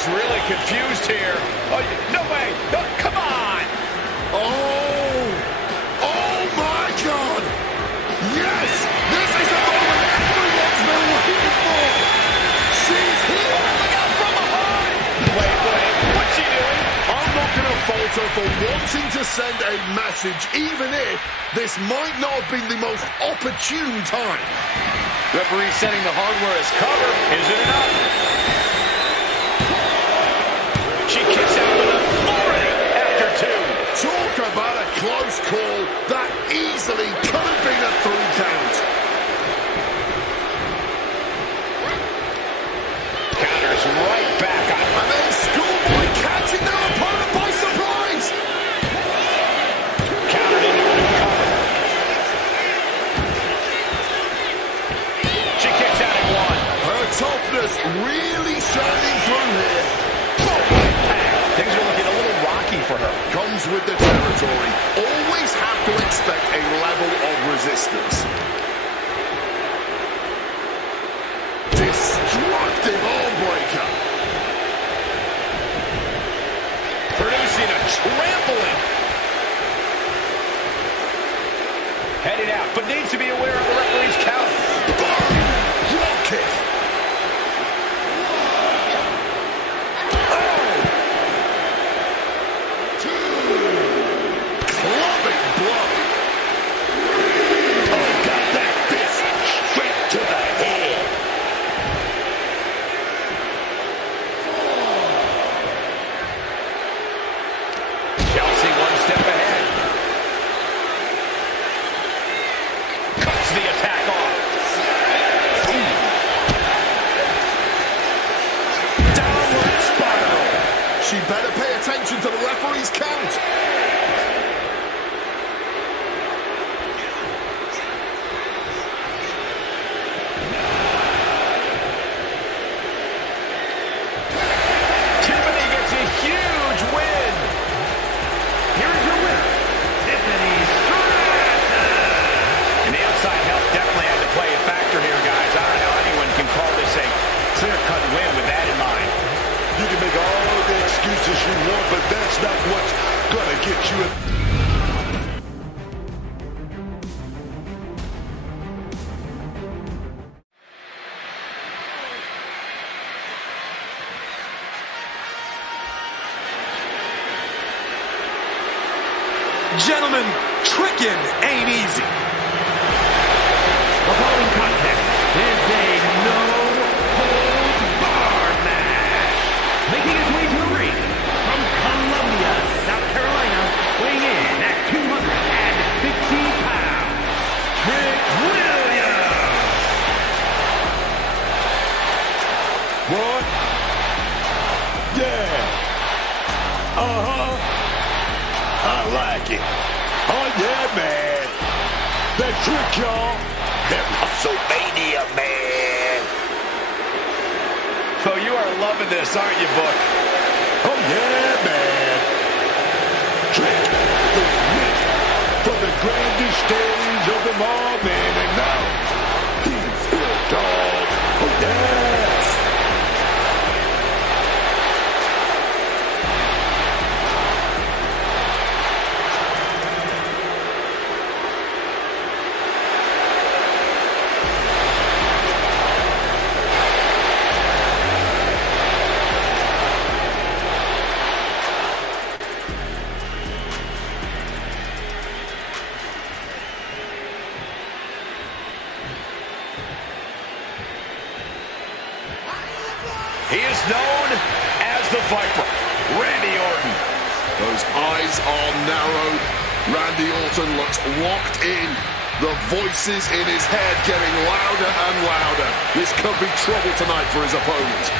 looks really confused here. Oh, no way. No, come on. Oh! Oh my God! Yes! This is the moment everyone's been waiting for! She's here! Look out from behind. Wait. What's she doing? I'm not going to falter for wanting to send a message, even if this might not have been the most opportune time. Referee setting the hardware as cover. Is it enough? She kicks out with authority after two. Talk about a close call. That easily could have been a 3 count. Counters right back on her. And then Schoolboy catching their opponent by surprise. Countered into a new cover. She kicks out at one. Her toughness really shining through here. Things are looking a little rocky for her. Comes with the territory. Always have to expect a level of resistance. Destructive arm breaker. Producing a trampling. Headed out, but needs to be aware of the referee's count. Boom! Drop kick. Clubbing blow. Oh, got that fist straight to the head. Chelsea one step ahead. Cuts the attack off. Downward spiral. She better pay attention to the referee's count. Tiffany gets a huge win. Here is your winner, Tiffany Stratton. And the outside help definitely had to play a factor here, guys. I don't know how anyone can call this a clear-cut win with that in mind. You can make all the excuses you want, but that's not what's gonna get you in. Gentlemen, tricking ain't easy. The following contest is a no-holds-barred match. Making his way to the ring from Columbia, South Carolina, weighing in at 215 pounds, Trick Williams. What? Yeah. I like it. Oh, yeah, man. That trick, y'all. That WrestleMania, man. So you are loving this, aren't you, Book? Oh, yeah, man. Trick is meant for the grandest stage of them all, man. And now, he's here, dog. Oh, yeah. He is known as the Viper, Randy Orton. Those eyes are narrowed. Randy Orton looks locked in. The voices in his head getting louder and louder. This could be trouble tonight for his opponent.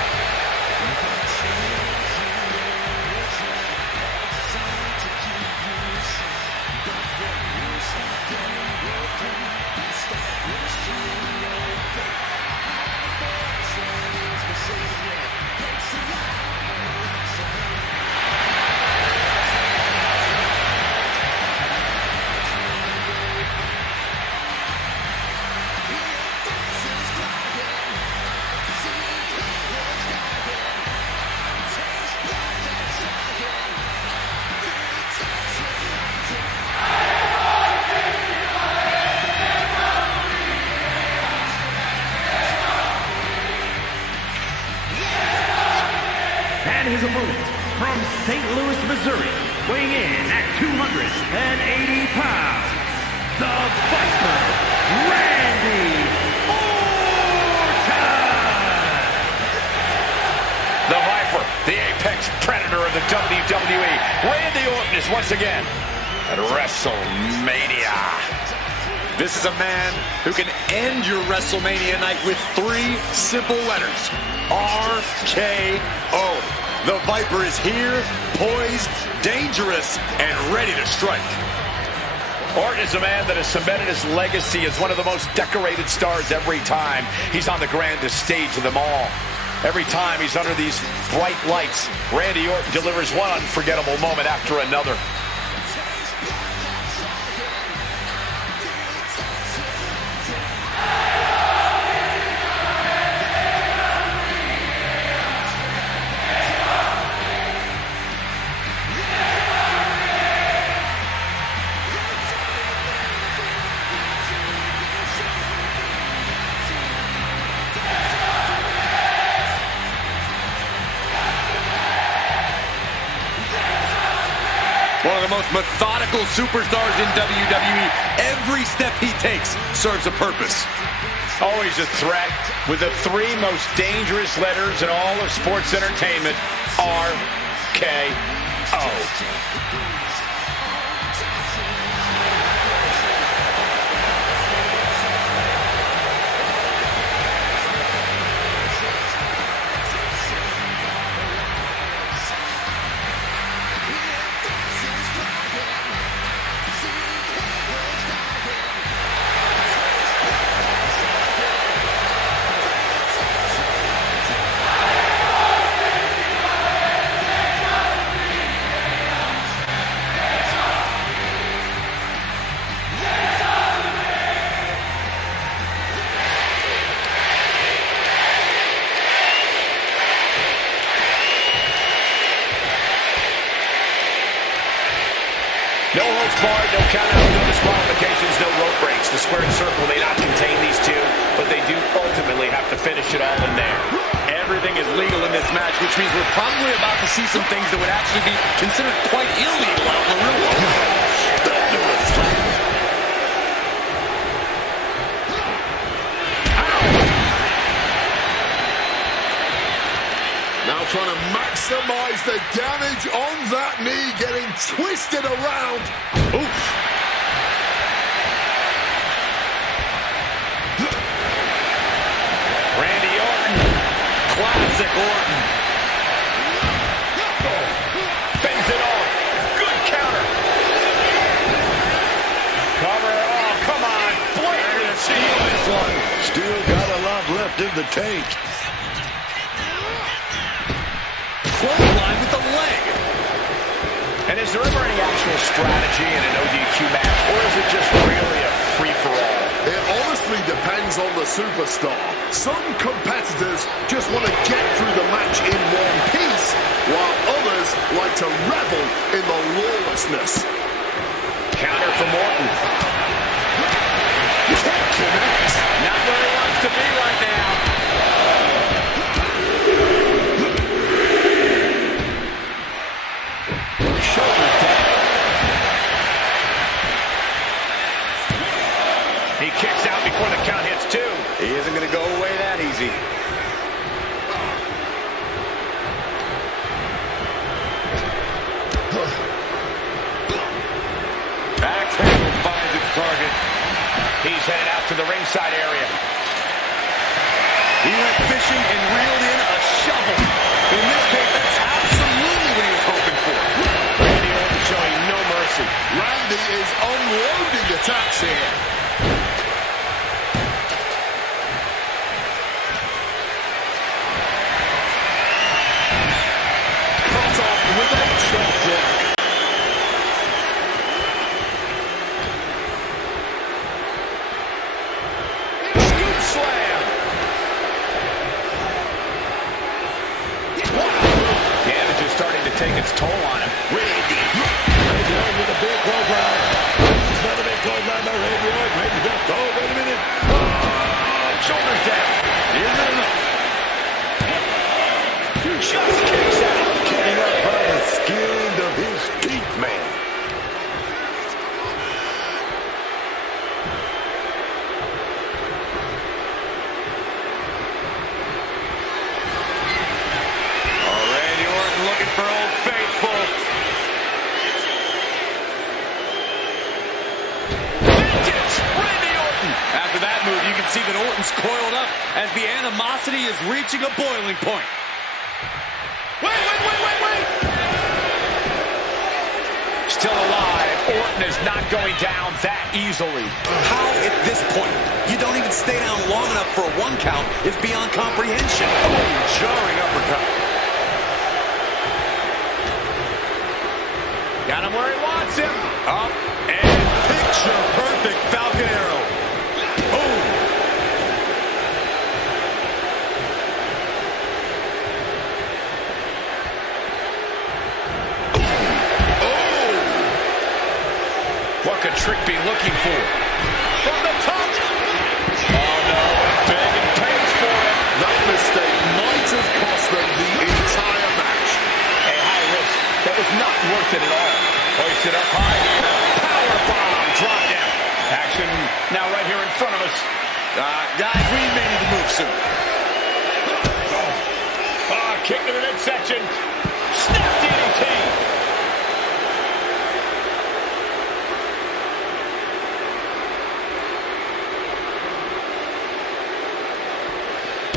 weighing in at 280 pounds, the Viper, Randy Orton! The Viper, the apex predator of the WWE, Randy Orton is once again at WrestleMania. This is a man who can end your WrestleMania night with 3 simple letters. RKO. The Viper is here, poised, dangerous, and ready to strike. Orton is a man that has cemented his legacy as one of the most decorated stars every time he's on the grandest stage of them all. Every time he's under these bright lights, Randy Orton delivers one unforgettable moment after another. One of the most methodical superstars in WWE. Every step he takes serves a purpose. Always a threat with the 3 most dangerous letters in all of sports entertainment, RKO. No holds barred, no countouts, no disqualifications, no rope breaks. The squared circle may not contain these 2, but they do ultimately have to finish it all in there. Everything is legal in this match, which means we're probably about to see some things that would actually be considered quite illegal out in the real world. Now trying to maximize the damage on that knee, getting twisted around. Oof. Randy Orton. Classic Orton. Fends it off. Good counter. Cover. Oh, come on. Blatant steal this one. Still got a lot left in the tank. Clothesline with the leg. And is there ever any actual strategy in an ODQ match, or is it just really a free-for-all? It honestly depends on the superstar. Some competitors just want to get through the match in one piece, while others like to revel in the lawlessness. Counter from Orton. Not where he wants to be right now. He kicks out before the count hits 2. He isn't going to go away that easy. Axe handle finds its target. He's headed out to the ringside area. He went fishing and reeled in a shovel. In this case, that's absolutely what he was hoping for. Randy Orton showing no mercy. Randy is unloading attacks here. Cut off with a chop block. Scoop slam. Wow. Damage is starting to take its toll on him. Randy Orton with a big clothesline. Another big clothesline by Randy Orton. Randy just, oh, wait a minute. Shoulders down. Is it enough? Just kicks out. Kicking up by the skin of his teeth, man. Vintage Randy Orton. After that move, you can see that Orton's coiled up as the animosity is reaching a boiling point. Wait. Still alive. Orton is not going down that easily. How at this point you don't even stay down long enough for a 1 count is beyond comprehension. Oh, jarring uppercut. Got him where he wants him. Up and Picture perfect Falcon Arrow. Boom. what could Trick be looking for? From the top. Oh no, big and pays for it. That mistake might have cost them the entire match. A high risk that was not worth it at all. Hoisted up high. Power bomb. Drop down. Action now right here in front of us. Guys, we may need to move soon. Kick to the midsection. Snap DDT.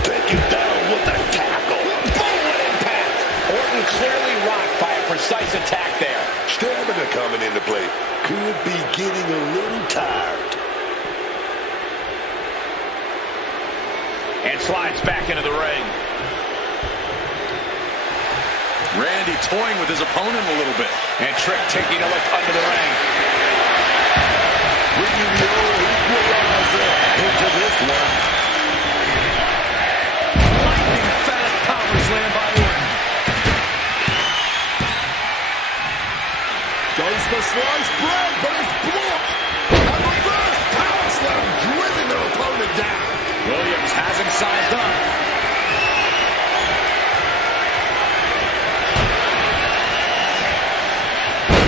Take it down with a tackle. Boom impact. Orton clearly rocked by a precise attack there. Stamina coming into play. Could be getting a little tired. And slides back into the ring. Randy toying with his opponent a little bit. And Trick taking a look under the ring. Bringing the old equalizer into this one. Lightning fast power slam by Orton. Goes for sliced bread, but it's blocked. And reverse power slam, driven their opponent down. Williams has him sized up.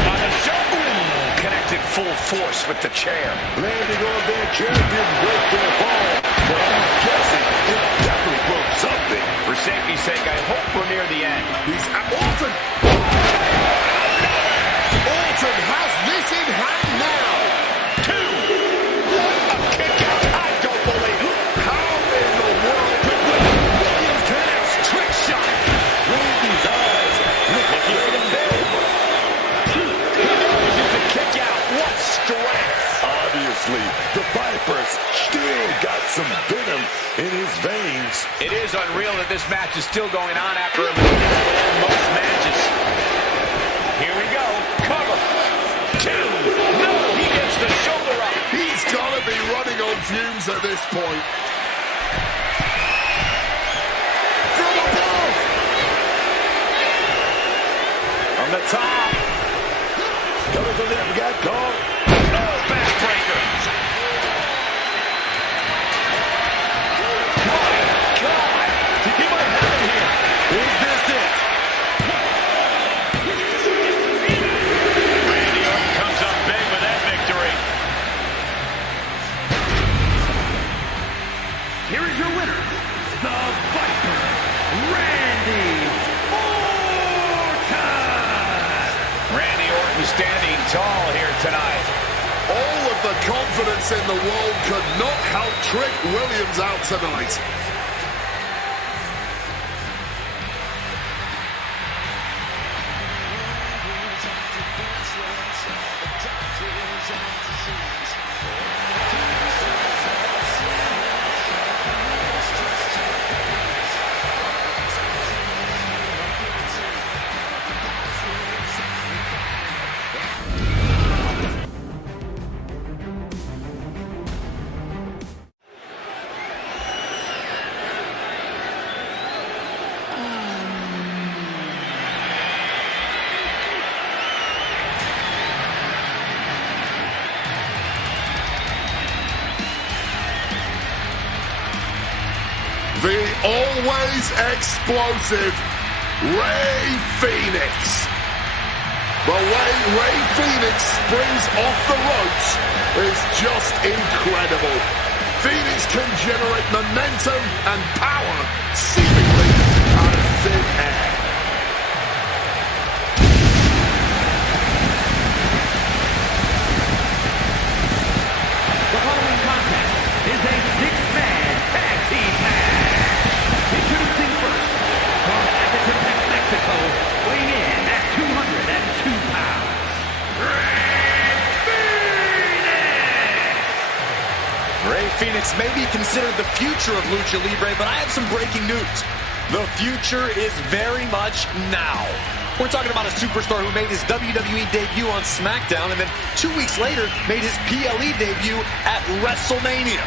On the shoulder. Connected full force with the chair. Landing on their chair didn't break their fall, but I'm guessing it definitely broke something. For safety's sake, I hope we're near the end. He's at Orton. Orton has this in hand now. Two. What a kick out. I don't believe it. How in the world could Williams connects. Trick shot. Randy's eyes look like big. The kick out. What strength. Obviously, the Viper's still got some venom in his veins. It is unreal that this match is still going on after a minute in most matches. Here we go. Cover. Two. No, he gets the shoulder up. He's got to be running on fumes at this point. From above. On the top. Coming from there, got caught. Oh, backbreaker. My God. He might have him here. Is this it? Randy Orton comes up big with that victory. Here is your winner, the Viper, Randy Orton. Randy Orton standing tall here tonight. All of the confidence in the world could not help Trick Williams out tonight. The always explosive Ray Phoenix. The way Ray Phoenix springs off the ropes is just incredible. Phoenix can generate momentum and power seemingly out of thin air. Rey Fénix may be considered the future of Lucha Libre, but I have some breaking news. The future is very much now. We're talking about a superstar who made his WWE debut on SmackDown and then 2 weeks later made his PLE debut at WrestleMania.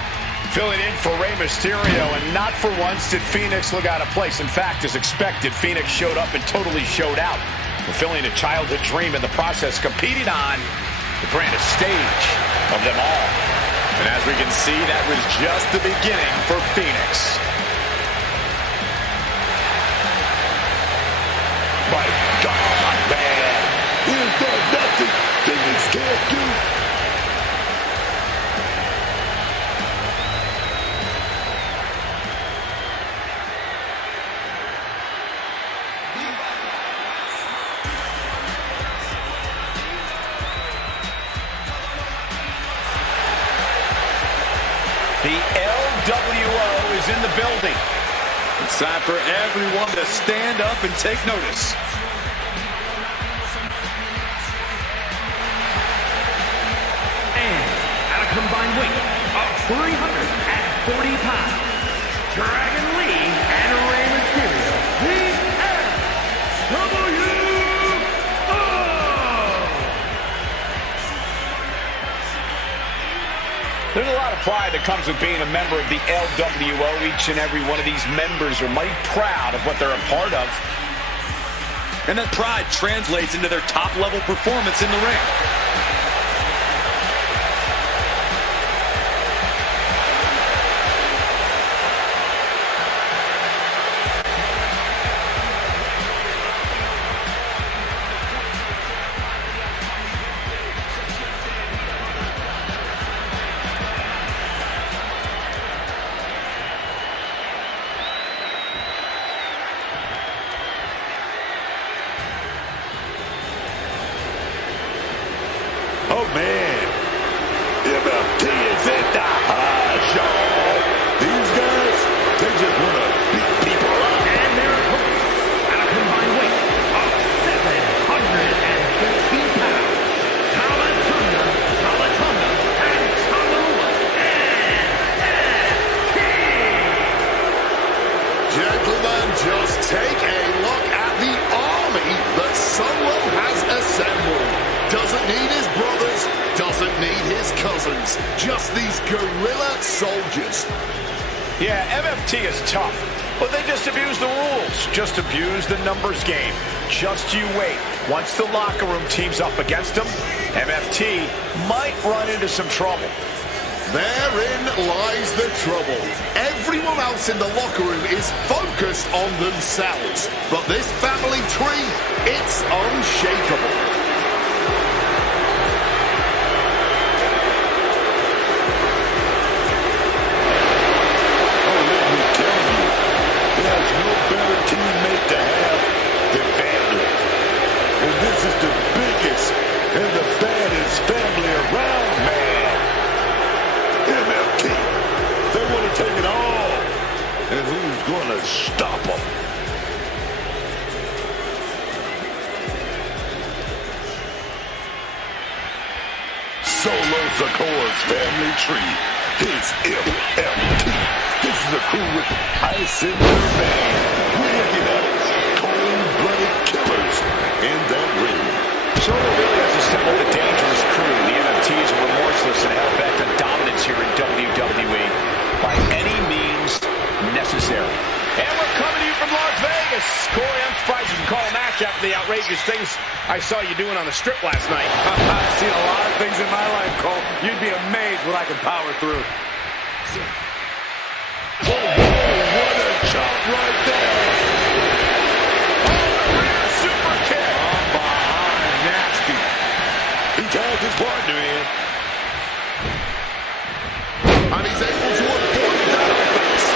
Filling in for Rey Mysterio, and not for once did Fénix look out of place. In fact, as expected, Fénix showed up and totally showed out, fulfilling a childhood dream in the process, competing on the grandest stage of them all. And as we can see, that was just the beginning for Fénix. My God, man. Is there nothing Fénix can't do? The LWO is in the building. It's time for everyone to stand up and take notice. And at a combined weight of 340 pounds, Dragon Lee and Rey Mysterio, the LWO! There's a lot of pride that comes with being a member of the LWO. Each and every one of these members are mighty proud of what they're a part of. And that pride translates into their top-level performance in the ring. Oh, man. MFT is in the house, y'all. These guys, they just want to beat people up. And their opponents at a combined weight of 715 pounds, Talatunga, and Talua, Gentlemen, just take a look at the army that Solo has assembled. Doesn't need his brothers, doesn't need his cousins. Just these guerrilla soldiers. Yeah, MFT is tough, but they just abuse the rules. Just abuse the numbers game. Just you wait. Once the locker room teams up against them, MFT might run into some trouble. Therein lies the trouble. Everyone else in the locker room is focused on themselves. But this family tree, it's unshakable. Teammate to have than family. And this is the biggest and the baddest family around, man. MFT. They want to take it all. And who's going to stop them? Solo Sikora's family tree is MFT. This is a crew with ice in their veins. We're looking at cold-blooded killers in that ring. Solo really has assembled a dangerous crew. The MFTs are remorseless and hell-bent on dominance here in WWE by any means necessary. And we're coming to you from Las Vegas. Corey, I'm surprised you can call a match after the outrageous things I saw you doing on the strip last night. I've seen a lot of things in my life, Cole. You'd be amazed what I can power through. Oh, what a chop right there. Oh, rear super kick. From behind, nasty. He tagged his partner in. And he's able to avoid that offense.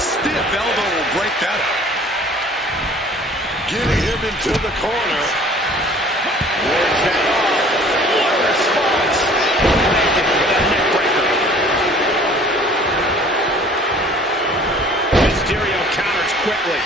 Stiff elbow will break that up. Getting him into the corner. Where's that off? What a response. Naked with a neck breaker. Mysterio counters quickly.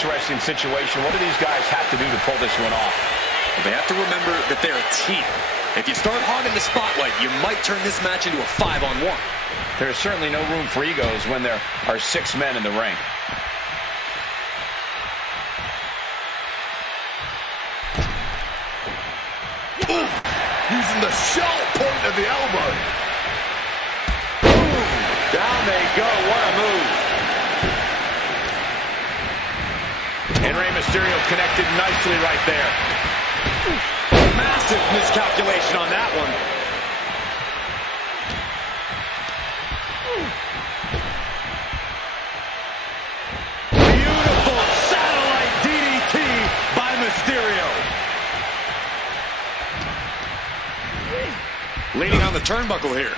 interesting situation. What do these guys have to do to pull this one off? Well, they have to remember that they're a team. If you start hogging the spotlight, you might turn this match into a 5-on-1. There is certainly no room for egos when there are 6 men in the ring. Using the sharp point of the elbow. Boom! Down they go. What a move. And Rey Mysterio connected nicely right there. Massive miscalculation on that one. Beautiful satellite DDT by Mysterio. Leaning on the turnbuckle here.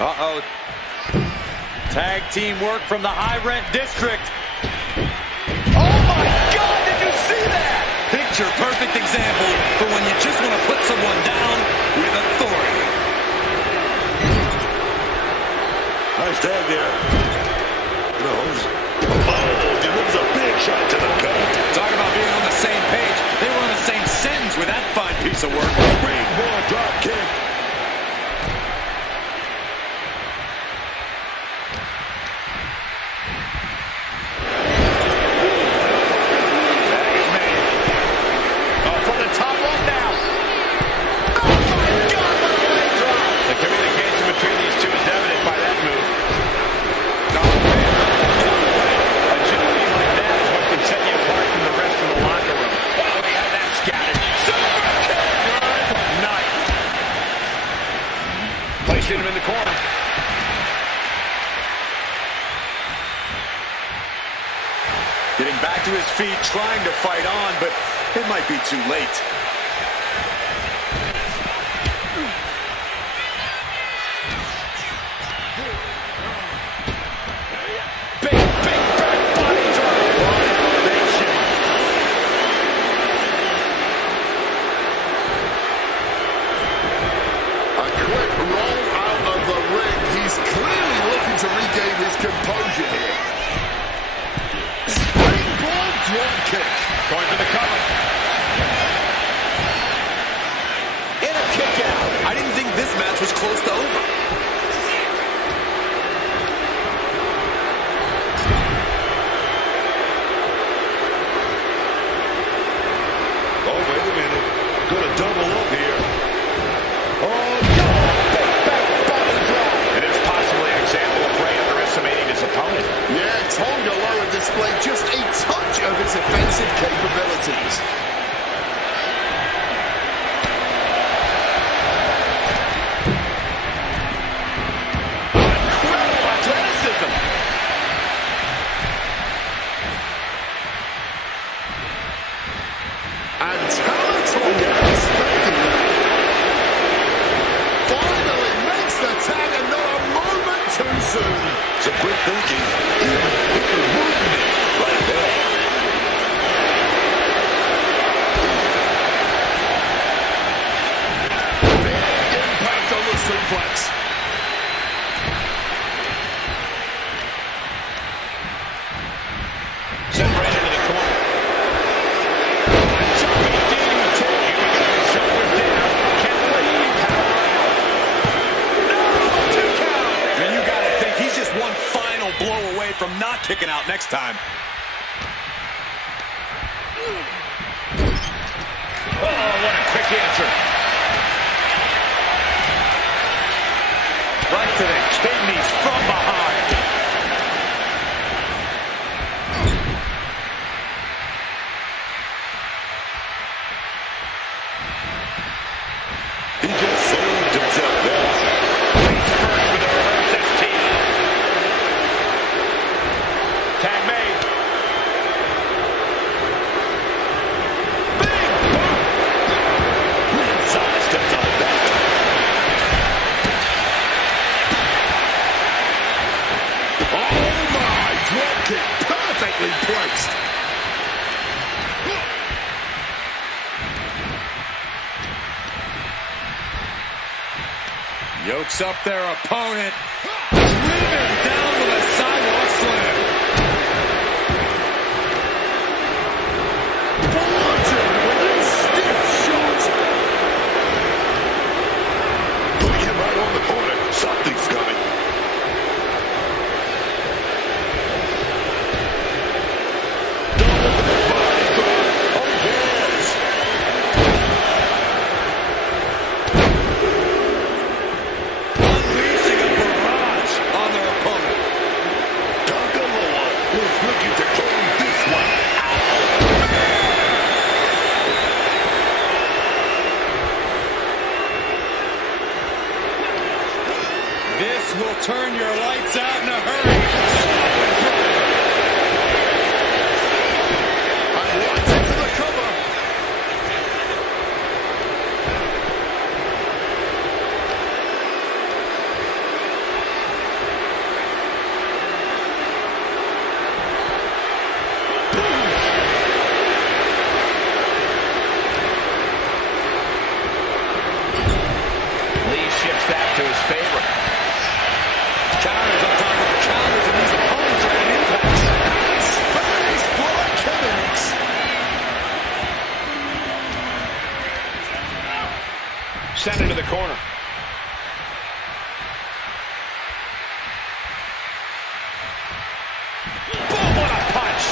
Uh-oh. Tag team work from the high-rent district. Oh my God, did you see that? Picture perfect example for when you just want to put someone down with authority. Nice tag there. Delivers a big shot to the gut. Talk about being on the same page. They were on the same sentence with that fine piece of work. Springboard drop kick. From the top rope now. Oh my God, what a leg drop. The communication between these two is evident by that move. Agility like that is what can set you apart from the rest of the locker room. Oh, they have that scattered. Super kick. Good night. Placing him in the corner. Getting back to his feet, trying to fight on, but it might be too late. Big back body drop. What elevation. A quick roll out of the ring. He's clearly looking to regain his composure here. Springboard drop kick. Going for the cover. And a kick out. I didn't think this match was close to over. Oh, wait a minute. Gonna double up here. Oh, no! Big back body drop. And it's possibly an example of Rey underestimating his opponent. Yeah, Tonga Loa displayed just a touch of his offensive capabilities. Incredible athleticism. And Tonga expecting that. Finally makes the tag and not a moment too soon. Some quick thinking. Even quicker movement right there. Big impact on the suplex. Sent right into the corner. Jumping DDT. Here we go. Shoulder down. Can Lee power out? No! 2 count. And you gotta think he's just one final blow away from not kicking out next time. Oh, what a quick answer. Right to the kidneys from behind. He just saved himself there. Face first with a reverse ST. Tag made. Big boot. Sidestepped on that. Oh my, drop kick perfectly placed. Yokes up their opponent. Driven down with a sidewalk slam. will turn your lights out in a hurry. And right into the cover. Lee shifts that to his favor. Counters on top of counters, and these opponents are in impact. Space blood connects. Sent into the corner. Boom, what a punch.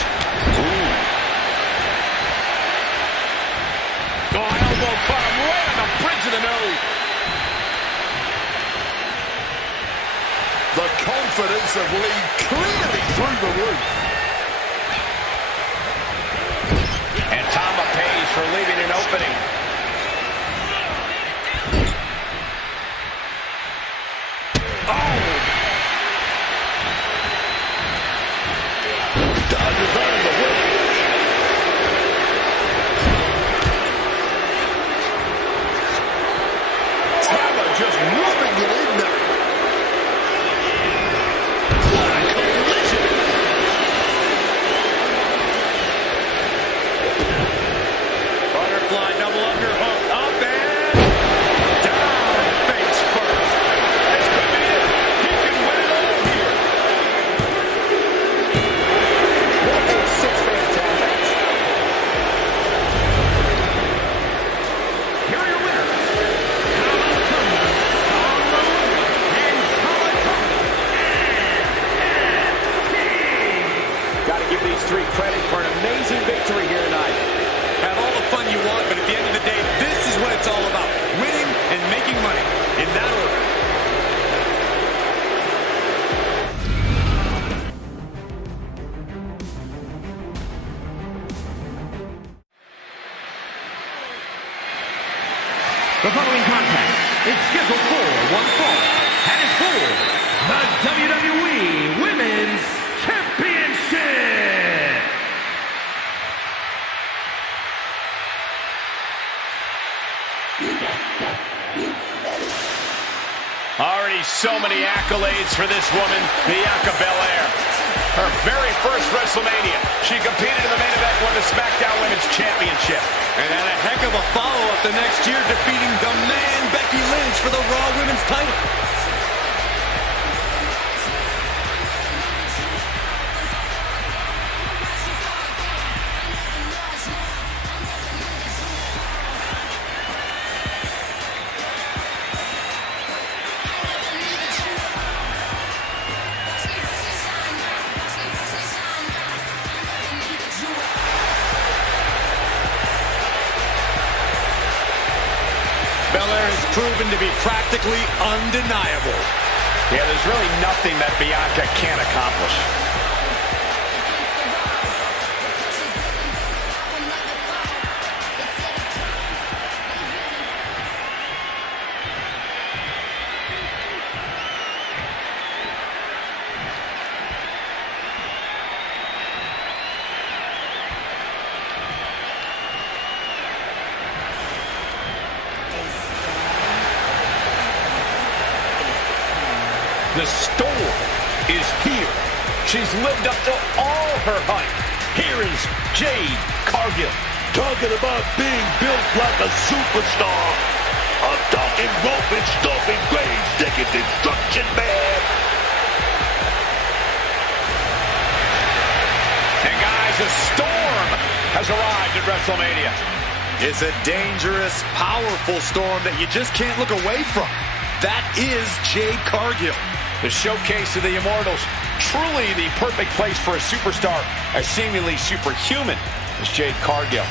Oh, elbow caught him right on the bridge of the nose. The confidence of Lee clearly through the roof. And Tama pays for leaving an opening. Dodges out of the way. Tama just rubbing it in there. What a collision. Butterfly double underhook. Up and down. Face first. This could be it. He can win it all here. What a six-man tag match. Here are your winners. Got to give these three credit for an amazing victory here tonight. Have all the fun you want, but at the end of the day, this is what it's all about. Winning and making money. In that order. The following contest is scheduled for one fall and is for the WWE Women's Championship. Already so many accolades for this woman, Bianca Belair. Her very first WrestleMania, she competed in the main event, won the SmackDown Women's Championship. And had a heck of a follow-up the next year, defeating the man Becky Lynch for the Raw Women's title. Belair has proven to be practically undeniable. Yeah, there's really nothing that Bianca can't accomplish. The storm is here. She's lived up to all her hype. Here is Jade Cargill. Talking about being built like a superstar. I'm talking roping, stomping, grave digging, destruction man. And guys, a storm has arrived at WrestleMania. It's a dangerous, powerful storm that you just can't look away from. That is Jade Cargill. The showcase of the Immortals, truly the perfect place for a superstar as seemingly superhuman as Jade Cargill.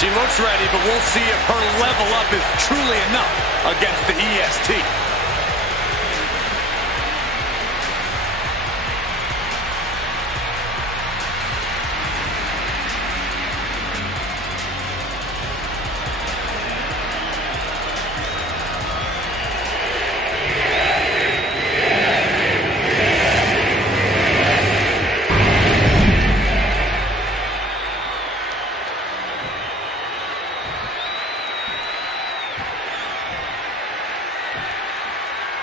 She looks ready, but we'll see if her level up is truly enough against the EST.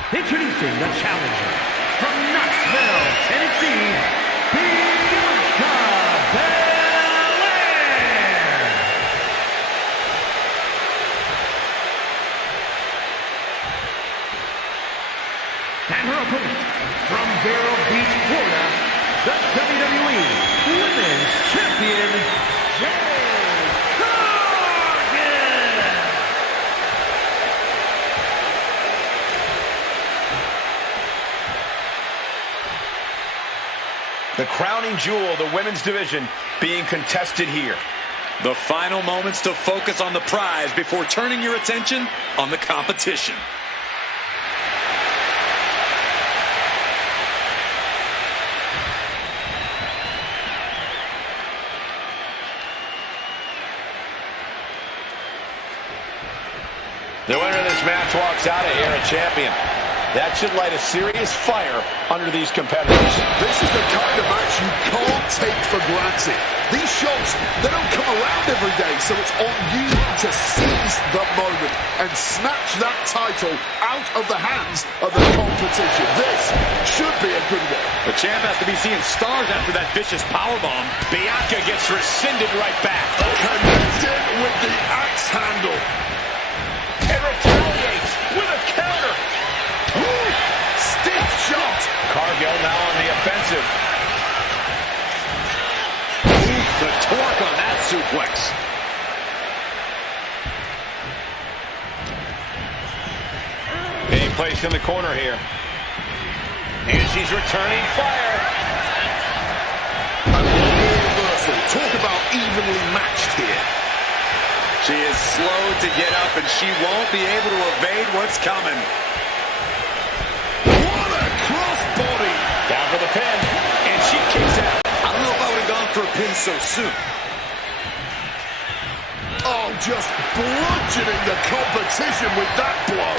Introducing the challenger from Knoxville, Tennessee, Bianca Belair. And her opponent from Vero Beach, Florida, the WWE Women's Champion, Jade Cargill. The crowning jewel of the women's division being contested here. The final moments to focus on the prize before turning your attention on the competition. The winner of this match walks out of here a champion. That should light a serious fire under these competitors. This is the kind of match you can't take for granted. These shots, they don't come around every day, so it's on you to seize the moment and snatch that title out of the hands of the competition. This should be a good one. The champ has to be seeing stars after that vicious powerbomb. Bianca gets rescinded right back. Connected with the axe handle. And retaliates with a counter. Stiff shot. Cargill now on the offensive. The torque on that suplex. Being placed in the corner here. And she's returning fire. Reversal. Talk about evenly matched here. She is slow to get up, and she won't be able to evade what's coming. What a crossbody. Down for the pin. And she kicks out. I don't know if I would have gone for a pin so soon. Oh, just bludgeoning the competition with that blow.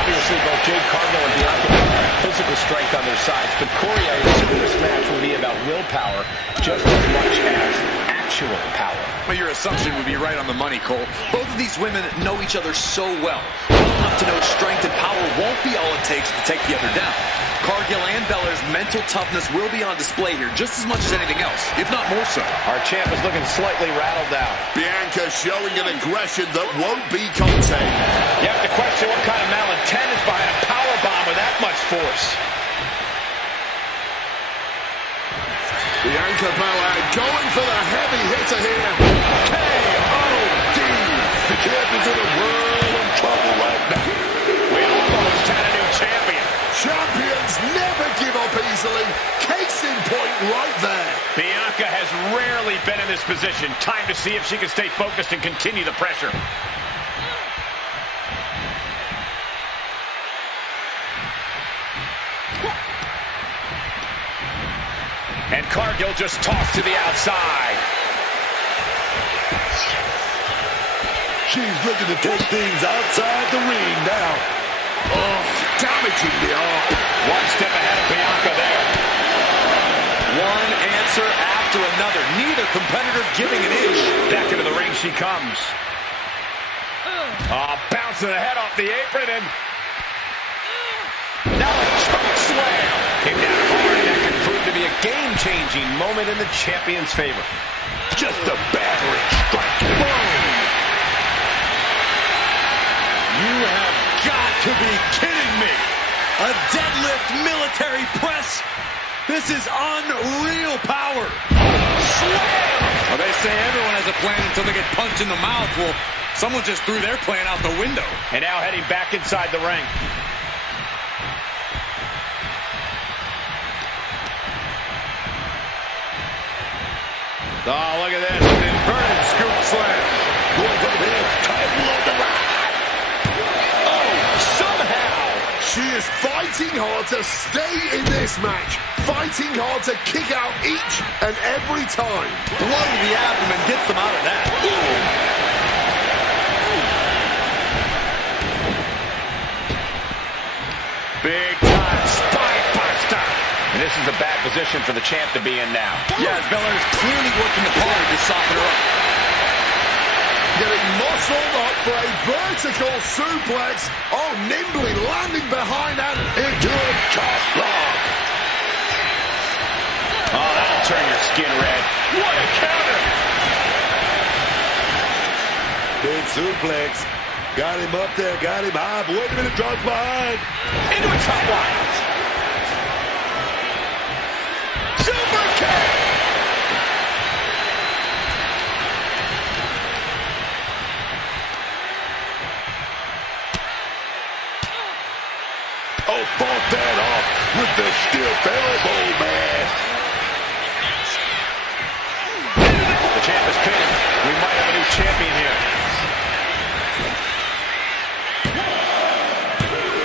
Obviously, both Jade Cargill and Bianca have physical strength on their sides, but Corey, I assume this match will be about willpower just as much as actual power. But your assumption would be right on the money, Cole. Both of these women know each other so well enough to know strength and power won't be all it takes to take the other down. Cargill and Belair's mental toughness will be on display here just as much as anything else, if not more so. Our champ is looking slightly rattled out. Bianca showing an aggression that won't be contained. You have to question what kind of malintent is behind a powerbomb with that much force. Bianca Belair going for the heavy hitter here. K.O.D. The champion's in a world of trouble right now. We almost had a new champion. Champions never give up easily. Case in point right there. Bianca has rarely been in this position. Time to see if she can stay focused and continue the pressure. And Cargill just tossed to the outside. She's looking to take things outside the ring now. Oh, damaging the arm. One step ahead of Bianca there. One answer after another. Neither competitor giving an inch. Back into the ring she comes. Bouncing the head off the apron and now a choke slam. Came down hard. That could prove to be a game-changing moment in the champion's favor. Just a battering strike. Boom! You have got to be kidding me. A deadlift military press. This is unreal power. Slam! Well, they say everyone has a plan until they get punched in the mouth. Well, someone just threw their plan out the window. And now heading back inside the ring. Oh, look at this. An inverted scoop is fighting hard to stay in this match. Fighting hard to kick out each and every time. Blow to the abdomen gets them out of that. Big time spine buster. And this is a bad position for the champ to be in now. Yes, Belair is clearly working the party to soften her up. Getting muscled up for a vertical suplex. Oh, nimbly landing behind and into a chop block. Oh, that'll turn your skin red. What a counter! Big suplex. Got him up there, got him high. But wait a minute, drops behind. Into a top line. Super kick! Oh, fought that off with the stiff elbow, man. The champ is pinned. We might have a new champion here.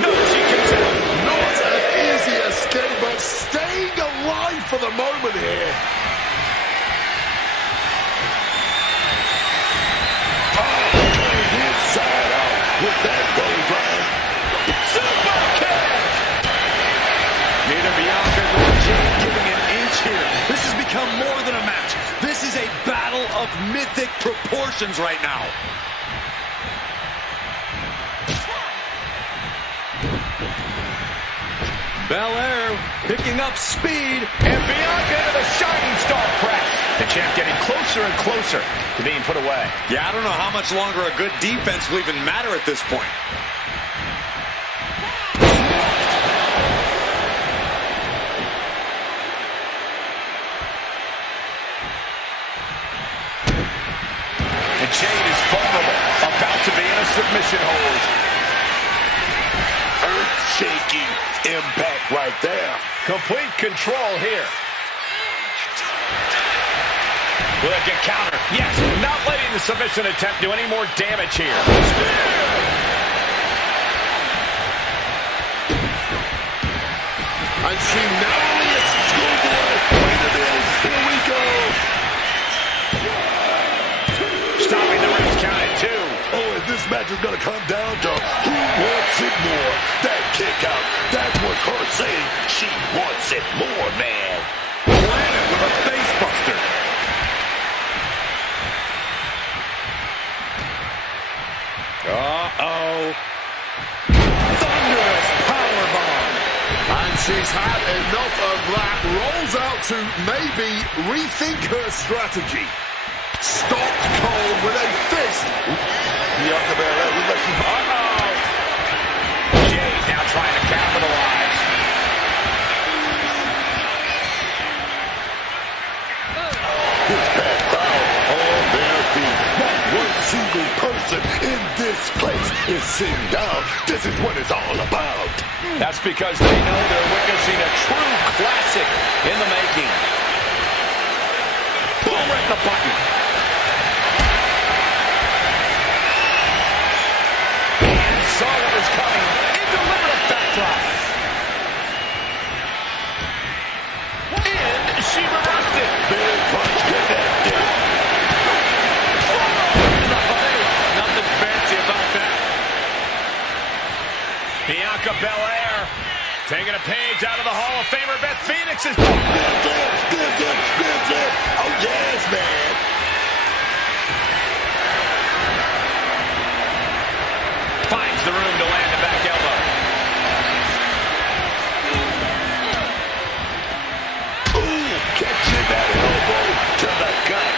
No, she kicks out. Not an easy escape, but staying alive for the moment here. Oh, inside out with that gold line. Super kick! Neither Bianca nor Jay giving an inch here. This has become more than a match. This is a battle of mythic proportions right now. Belair picking up speed, and Bianca into the Shining Star press. The champ getting closer and closer to being put away. Yeah, I don't know how much longer a good defense will even matter at this point. And Jade is vulnerable, about to be in a submission hold. Earth-shaking impact right there. Complete control here. Will it get counter? Yes, not letting the submission attempt do any more damage here. And she narrowly escaped away. Wait a minute. Here we go. Stopping the ribs, count at 2. Oh, and this match is going to come down to who wants it more. That kick out, that's what her saying. She wants it more, man. Planet with a face buster. Uh-oh. Thunderous powerbomb. And she's had enough of that. Rolls out to maybe rethink her strategy. Stopped cold with a fist. Bianca Belair, we let you... Uh-oh. Jade now trying to capitalize. This packed crowd on their feet. Not one single person in this place is sitting down. This is what it's all about. That's because they know they're witnessing a true classic in the making. Boom, right in the button. And saw what was coming and delivered a backdrop. And she reversed it. Big punch connected. Nothing fancy about that. Bianca Belair taking a page out of the Hall of Famer Beth Phoenix's book. Oh, yes, man. Finds the room to land a back elbow. Ooh, catching that elbow to the gut.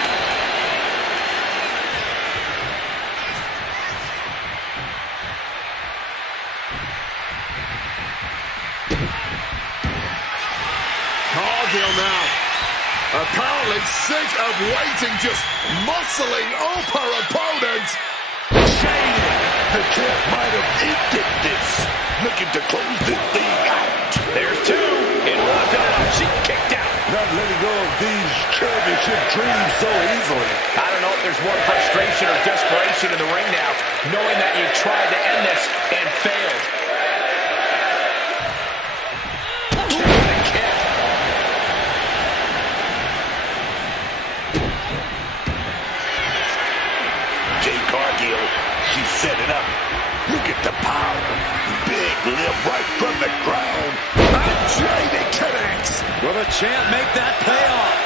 Cargill now, apparently sick of waiting, just muscling up her opponent. Shane, the champ might have ended this. Looking to close this thing out. There's 2. It wasn't enough. She kicked out. Not letting go of these championship dreams so easily. I don't know if there's more frustration or desperation in the ring now, knowing that you tried to end this and failed. She's setting up. Look at the power. Big lip right from the ground. And Jamie connects. Will the champ make that pay off?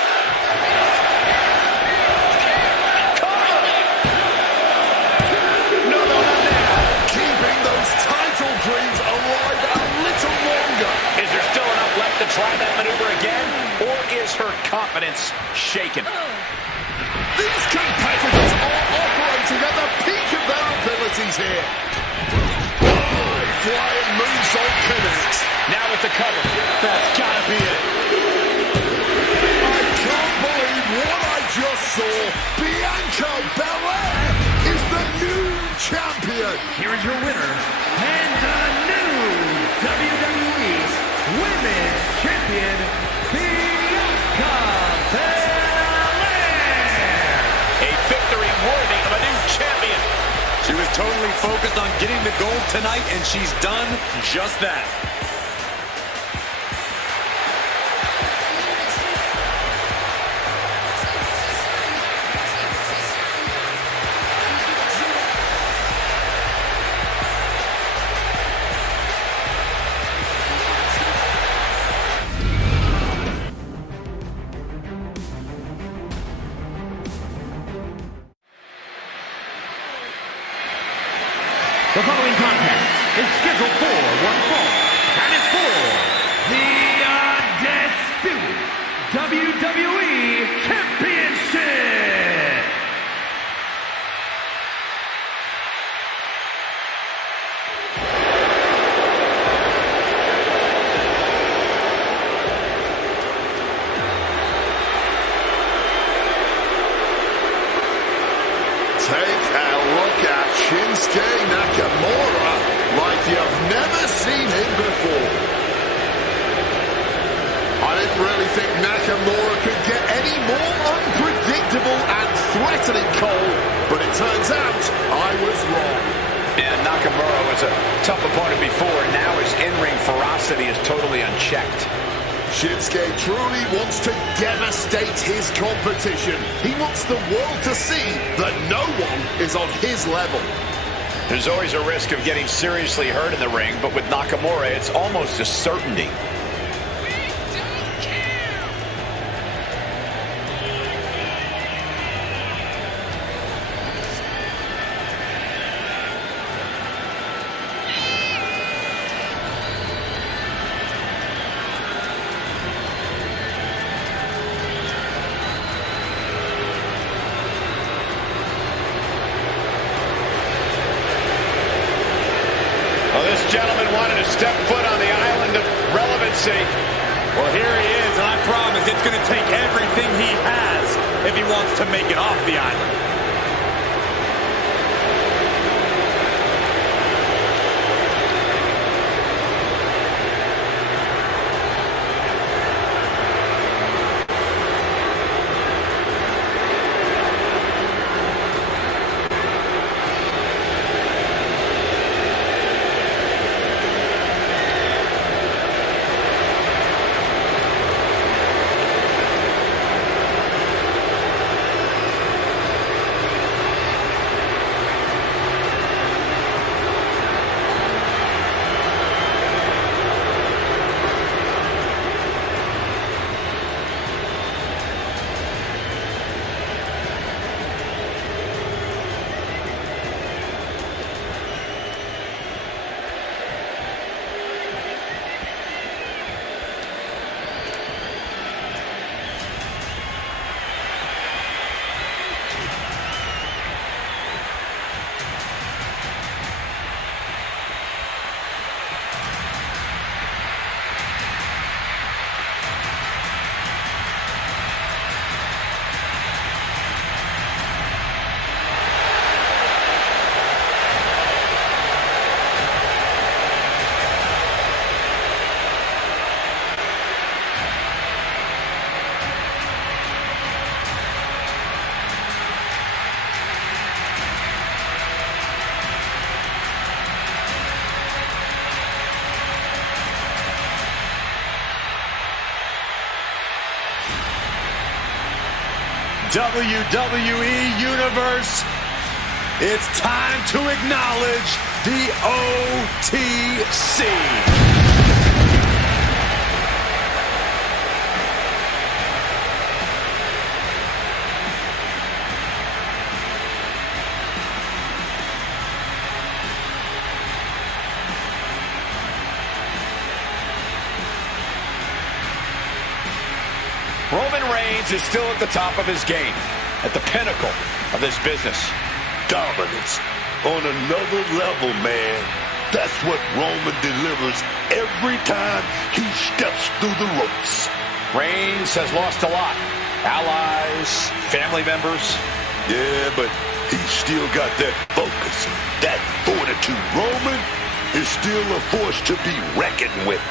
No, not now. Keeping those title dreams alive a little longer. Is there still enough left to try that maneuver again? Or is her confidence shaken? These competitors are operating at the peak of their abilities here. Flying moonsault connects. Now with the cover. That's gotta be it. I can't believe what I just saw. Bianca Belair is the new champion. Here is your winner, and the new WWE Women's Champion, Bianca Belair. A victory worthy of a new champion. She was totally focused on getting the gold tonight, and she's done just that. The following contest is scheduled for one fall, and is for the undisputed WWE Championship. Take a look at Shinsuke Nakamura like you've never seen him before. I didn't really think Nakamura could get any more unpredictable and threatening, Cole, but it turns out I was wrong. And Nakamura was a tough opponent before. Now his in-ring ferocity is totally unchecked. Shinsuke truly wants to devastate his competition. He wants the world to see that no one is on his level. There's always a risk of getting seriously hurt in the ring, but with Nakamura, it's almost a certainty. Well, this gentleman wanted to step foot on the island of relevancy. Well, here he is, and I promise it's going to take everything he has if he wants to make it off the island. WWE Universe, It's time to acknowledge the OTC. Roman Reigns is still at the top of his game, at the pinnacle of this business. Dominance on another level, man. That's what Roman delivers every time he steps through the ropes. Reigns has lost a lot. Allies, family members. Yeah, but he's still got that focus, that fortitude. Roman is still a force to be reckoned with.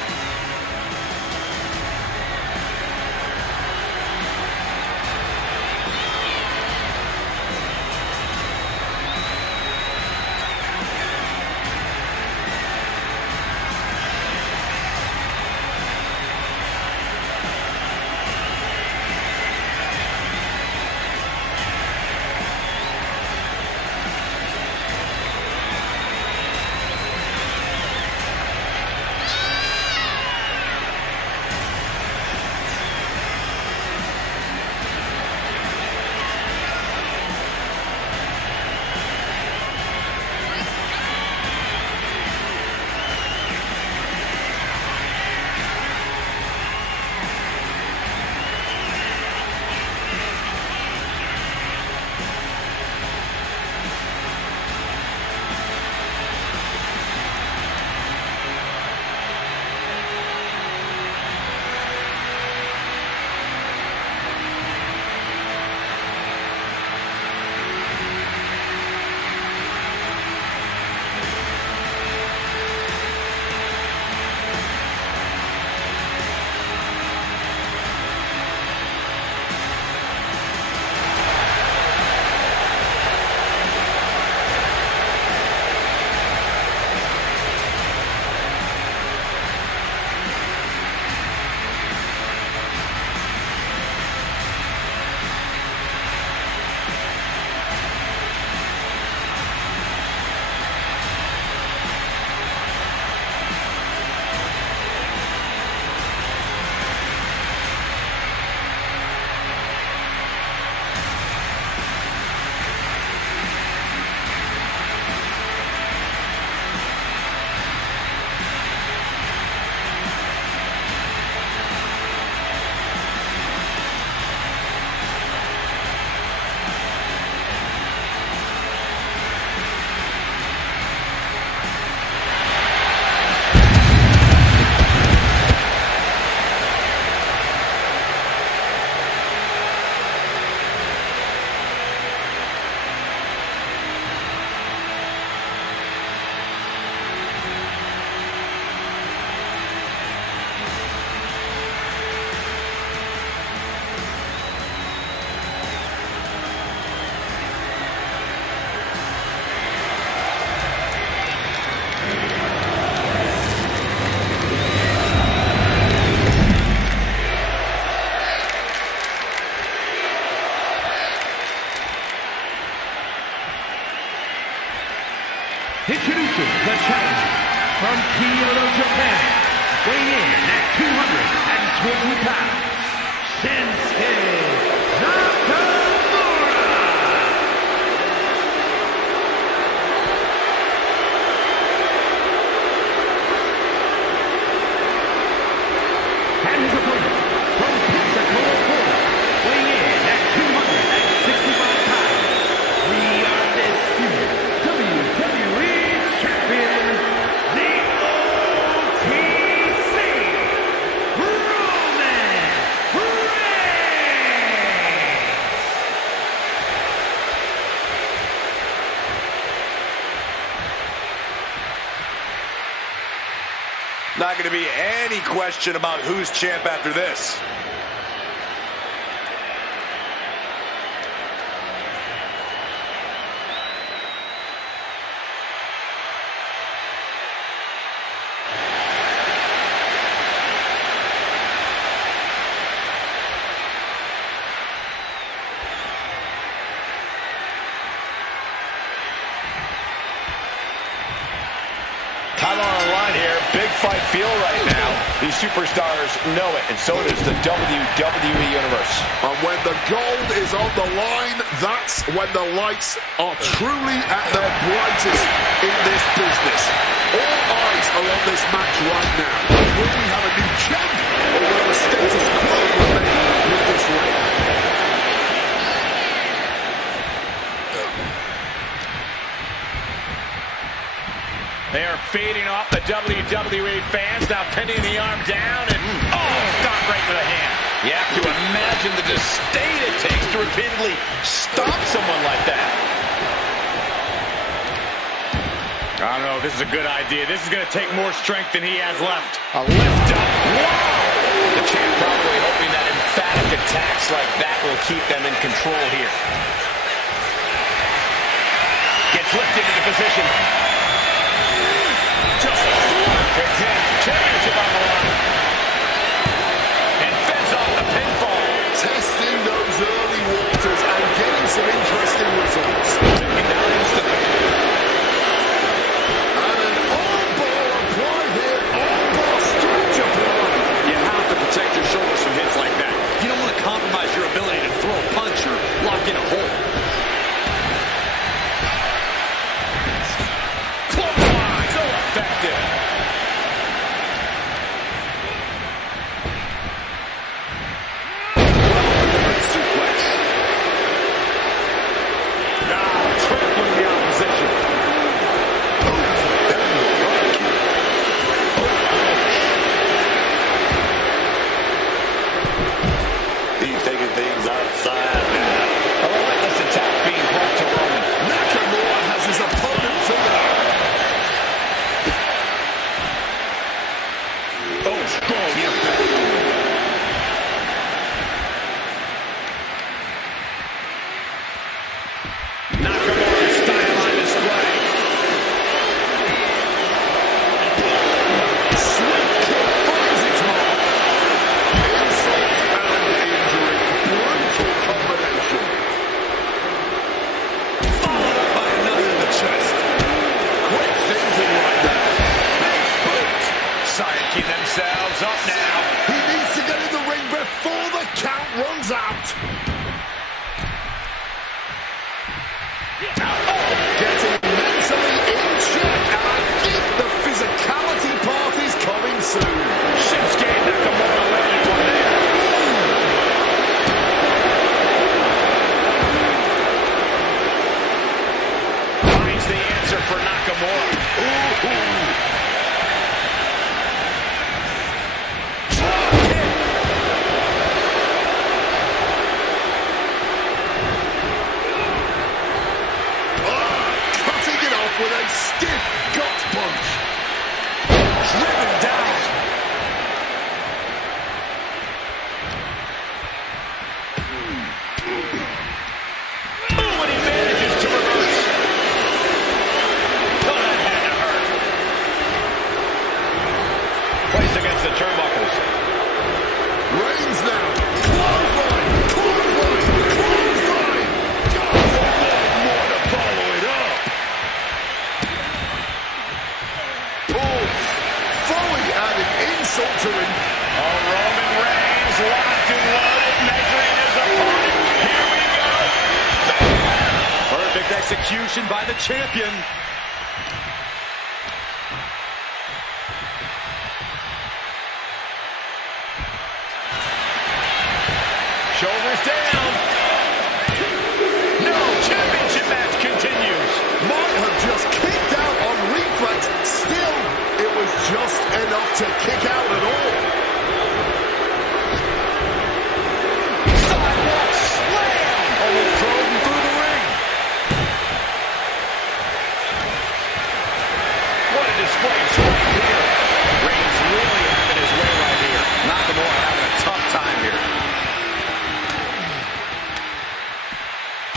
Introducing the challenger from Kyoto, Japan, weighing in at 220 pounds, Sensei Nakamura. And his opponent from Pensacola, Florida, weighing in at 265 pounds, the undisputed WWE Champion, the OTC, Roman Reigns. Not going to be any question about who's champ after this. fight feel right now. These superstars know it, and so does the WWE Universe. And when the gold is on the line, that's when the lights are truly at their brightest in this business. All eyes are on this match right now. Will we have a new champ, or will the status quo remain with this reign? They are feeding off the WWE fans, now pinning the arm down, and stop right with a hand. You have to imagine the disdain it takes to repeatedly stop someone like that. I don't know if this is a good idea. This is going to take more strength than he has left. A lift up. Wow! The champ probably hoping that emphatic attacks like that will keep them in control here. Gets lifted into position. Just his championship on the line. And fends off the pinfall. Testing those early waters and getting some interesting results. Taking down instantly. And an armbar apply here. Armbar stretch apply. You have to protect your shoulders from hits like that. You don't want to compromise your ability to throw a punch or lock in a hole. Clothesline. So effective. Suplex. Trampling the opposition. He's taking things outside now. A relentless attack being brought to Roman. Nakamura has his opponent figured out. Strong impact. Nakamura's style on display. Sweet kick finds its mark. Insult and injury. Brutal combination. Followed up by another in the chest. Quick thinking right there. Boot. Psyching themselves up now. He needs to get in the ring before the count runs out. Getting mentally in check, and I think the physicality part is coming soon. Shinsuke Nakamura landed one there. Finds the answer for Nakamura. Cutting it off with a stiff gut punch. Driven down. Oh, and he manages to reverse. Oh, that had to hurt. Placed against the turnbuckles. Reigns now. Clothesline. Clothesline. Clothesline. More to follow it up. Fully adding insult to injury. Oh, Roman Reigns locked and loaded, measuring his opponent. Here we go. Perfect execution by the champion. Shoulders down. No, championship match continues. Might have just kicked out on reflex. Still, it was just enough to kick out at all. Sidewalk slam. Almost drove him through the ring. What a display of strength here. Reigns really having his way right here. Nakamura having a tough time here.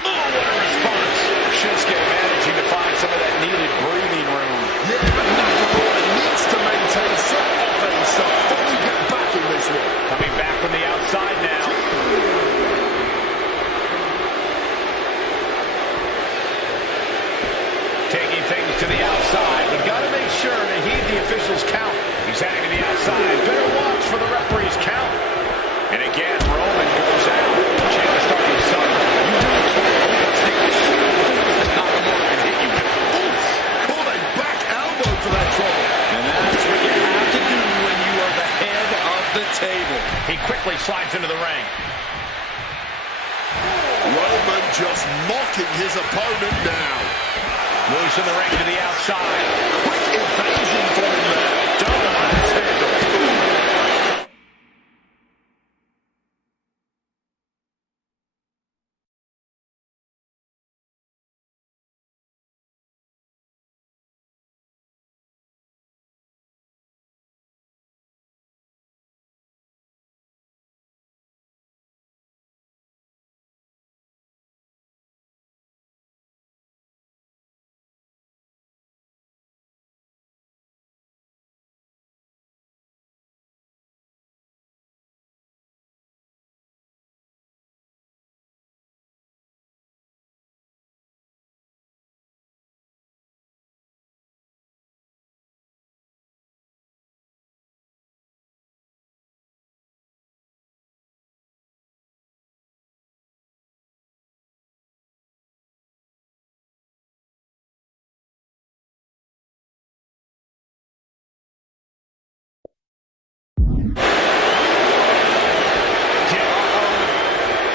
Oh, what a response. Shinsuke managing to find some of that needed breathing room. Yeah, but Nakamura needs to maintain some offense to fully get back in this one. Coming back from the outside now. Taking things to the outside. We've got to make sure to heed the officials' count. He's heading to the outside. Better watch for the referee's count. And again, Roman goes out. Champ is starting to suck. You really can't overstate the sheer force that Nakamura can hit you with. Oof! Called a back elbow for that trouble. And that's what you have to do when you are the head of the table. He quickly slides into the ring. Roman just mocking his opponent now. Moves in the ring to the outside. Quick evasion for him there. Double axe handle.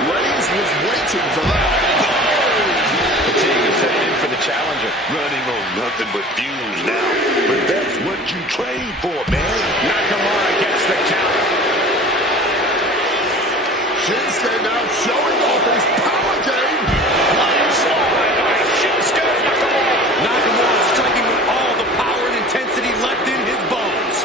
Reigns was waiting for that. Fatigue is setting in for the challenger. Running on nothing but fumes now. But that's what you train for, man. Nakamura gets the counter. Shinsuke now showing off his power game. Slide by Shinsuke Nakamura. Nakamura striking with all the power and intensity left in his bones.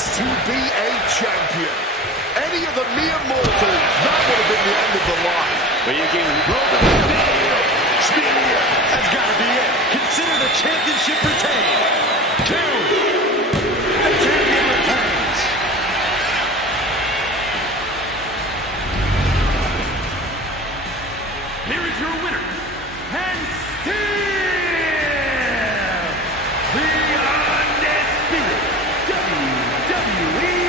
To be a champion. Any of the mere mortals, that would have been the end of the line. But you can That's got to be it. Consider the championship retained. 2. The champion retains. Here is your winner, and still the undisputed WWE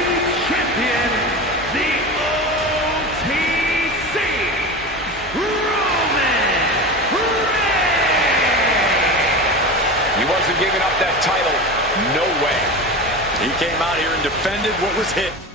Champion, the OTC, Roman Reigns. He wasn't giving up that title. No way. He came out here and defended what was his.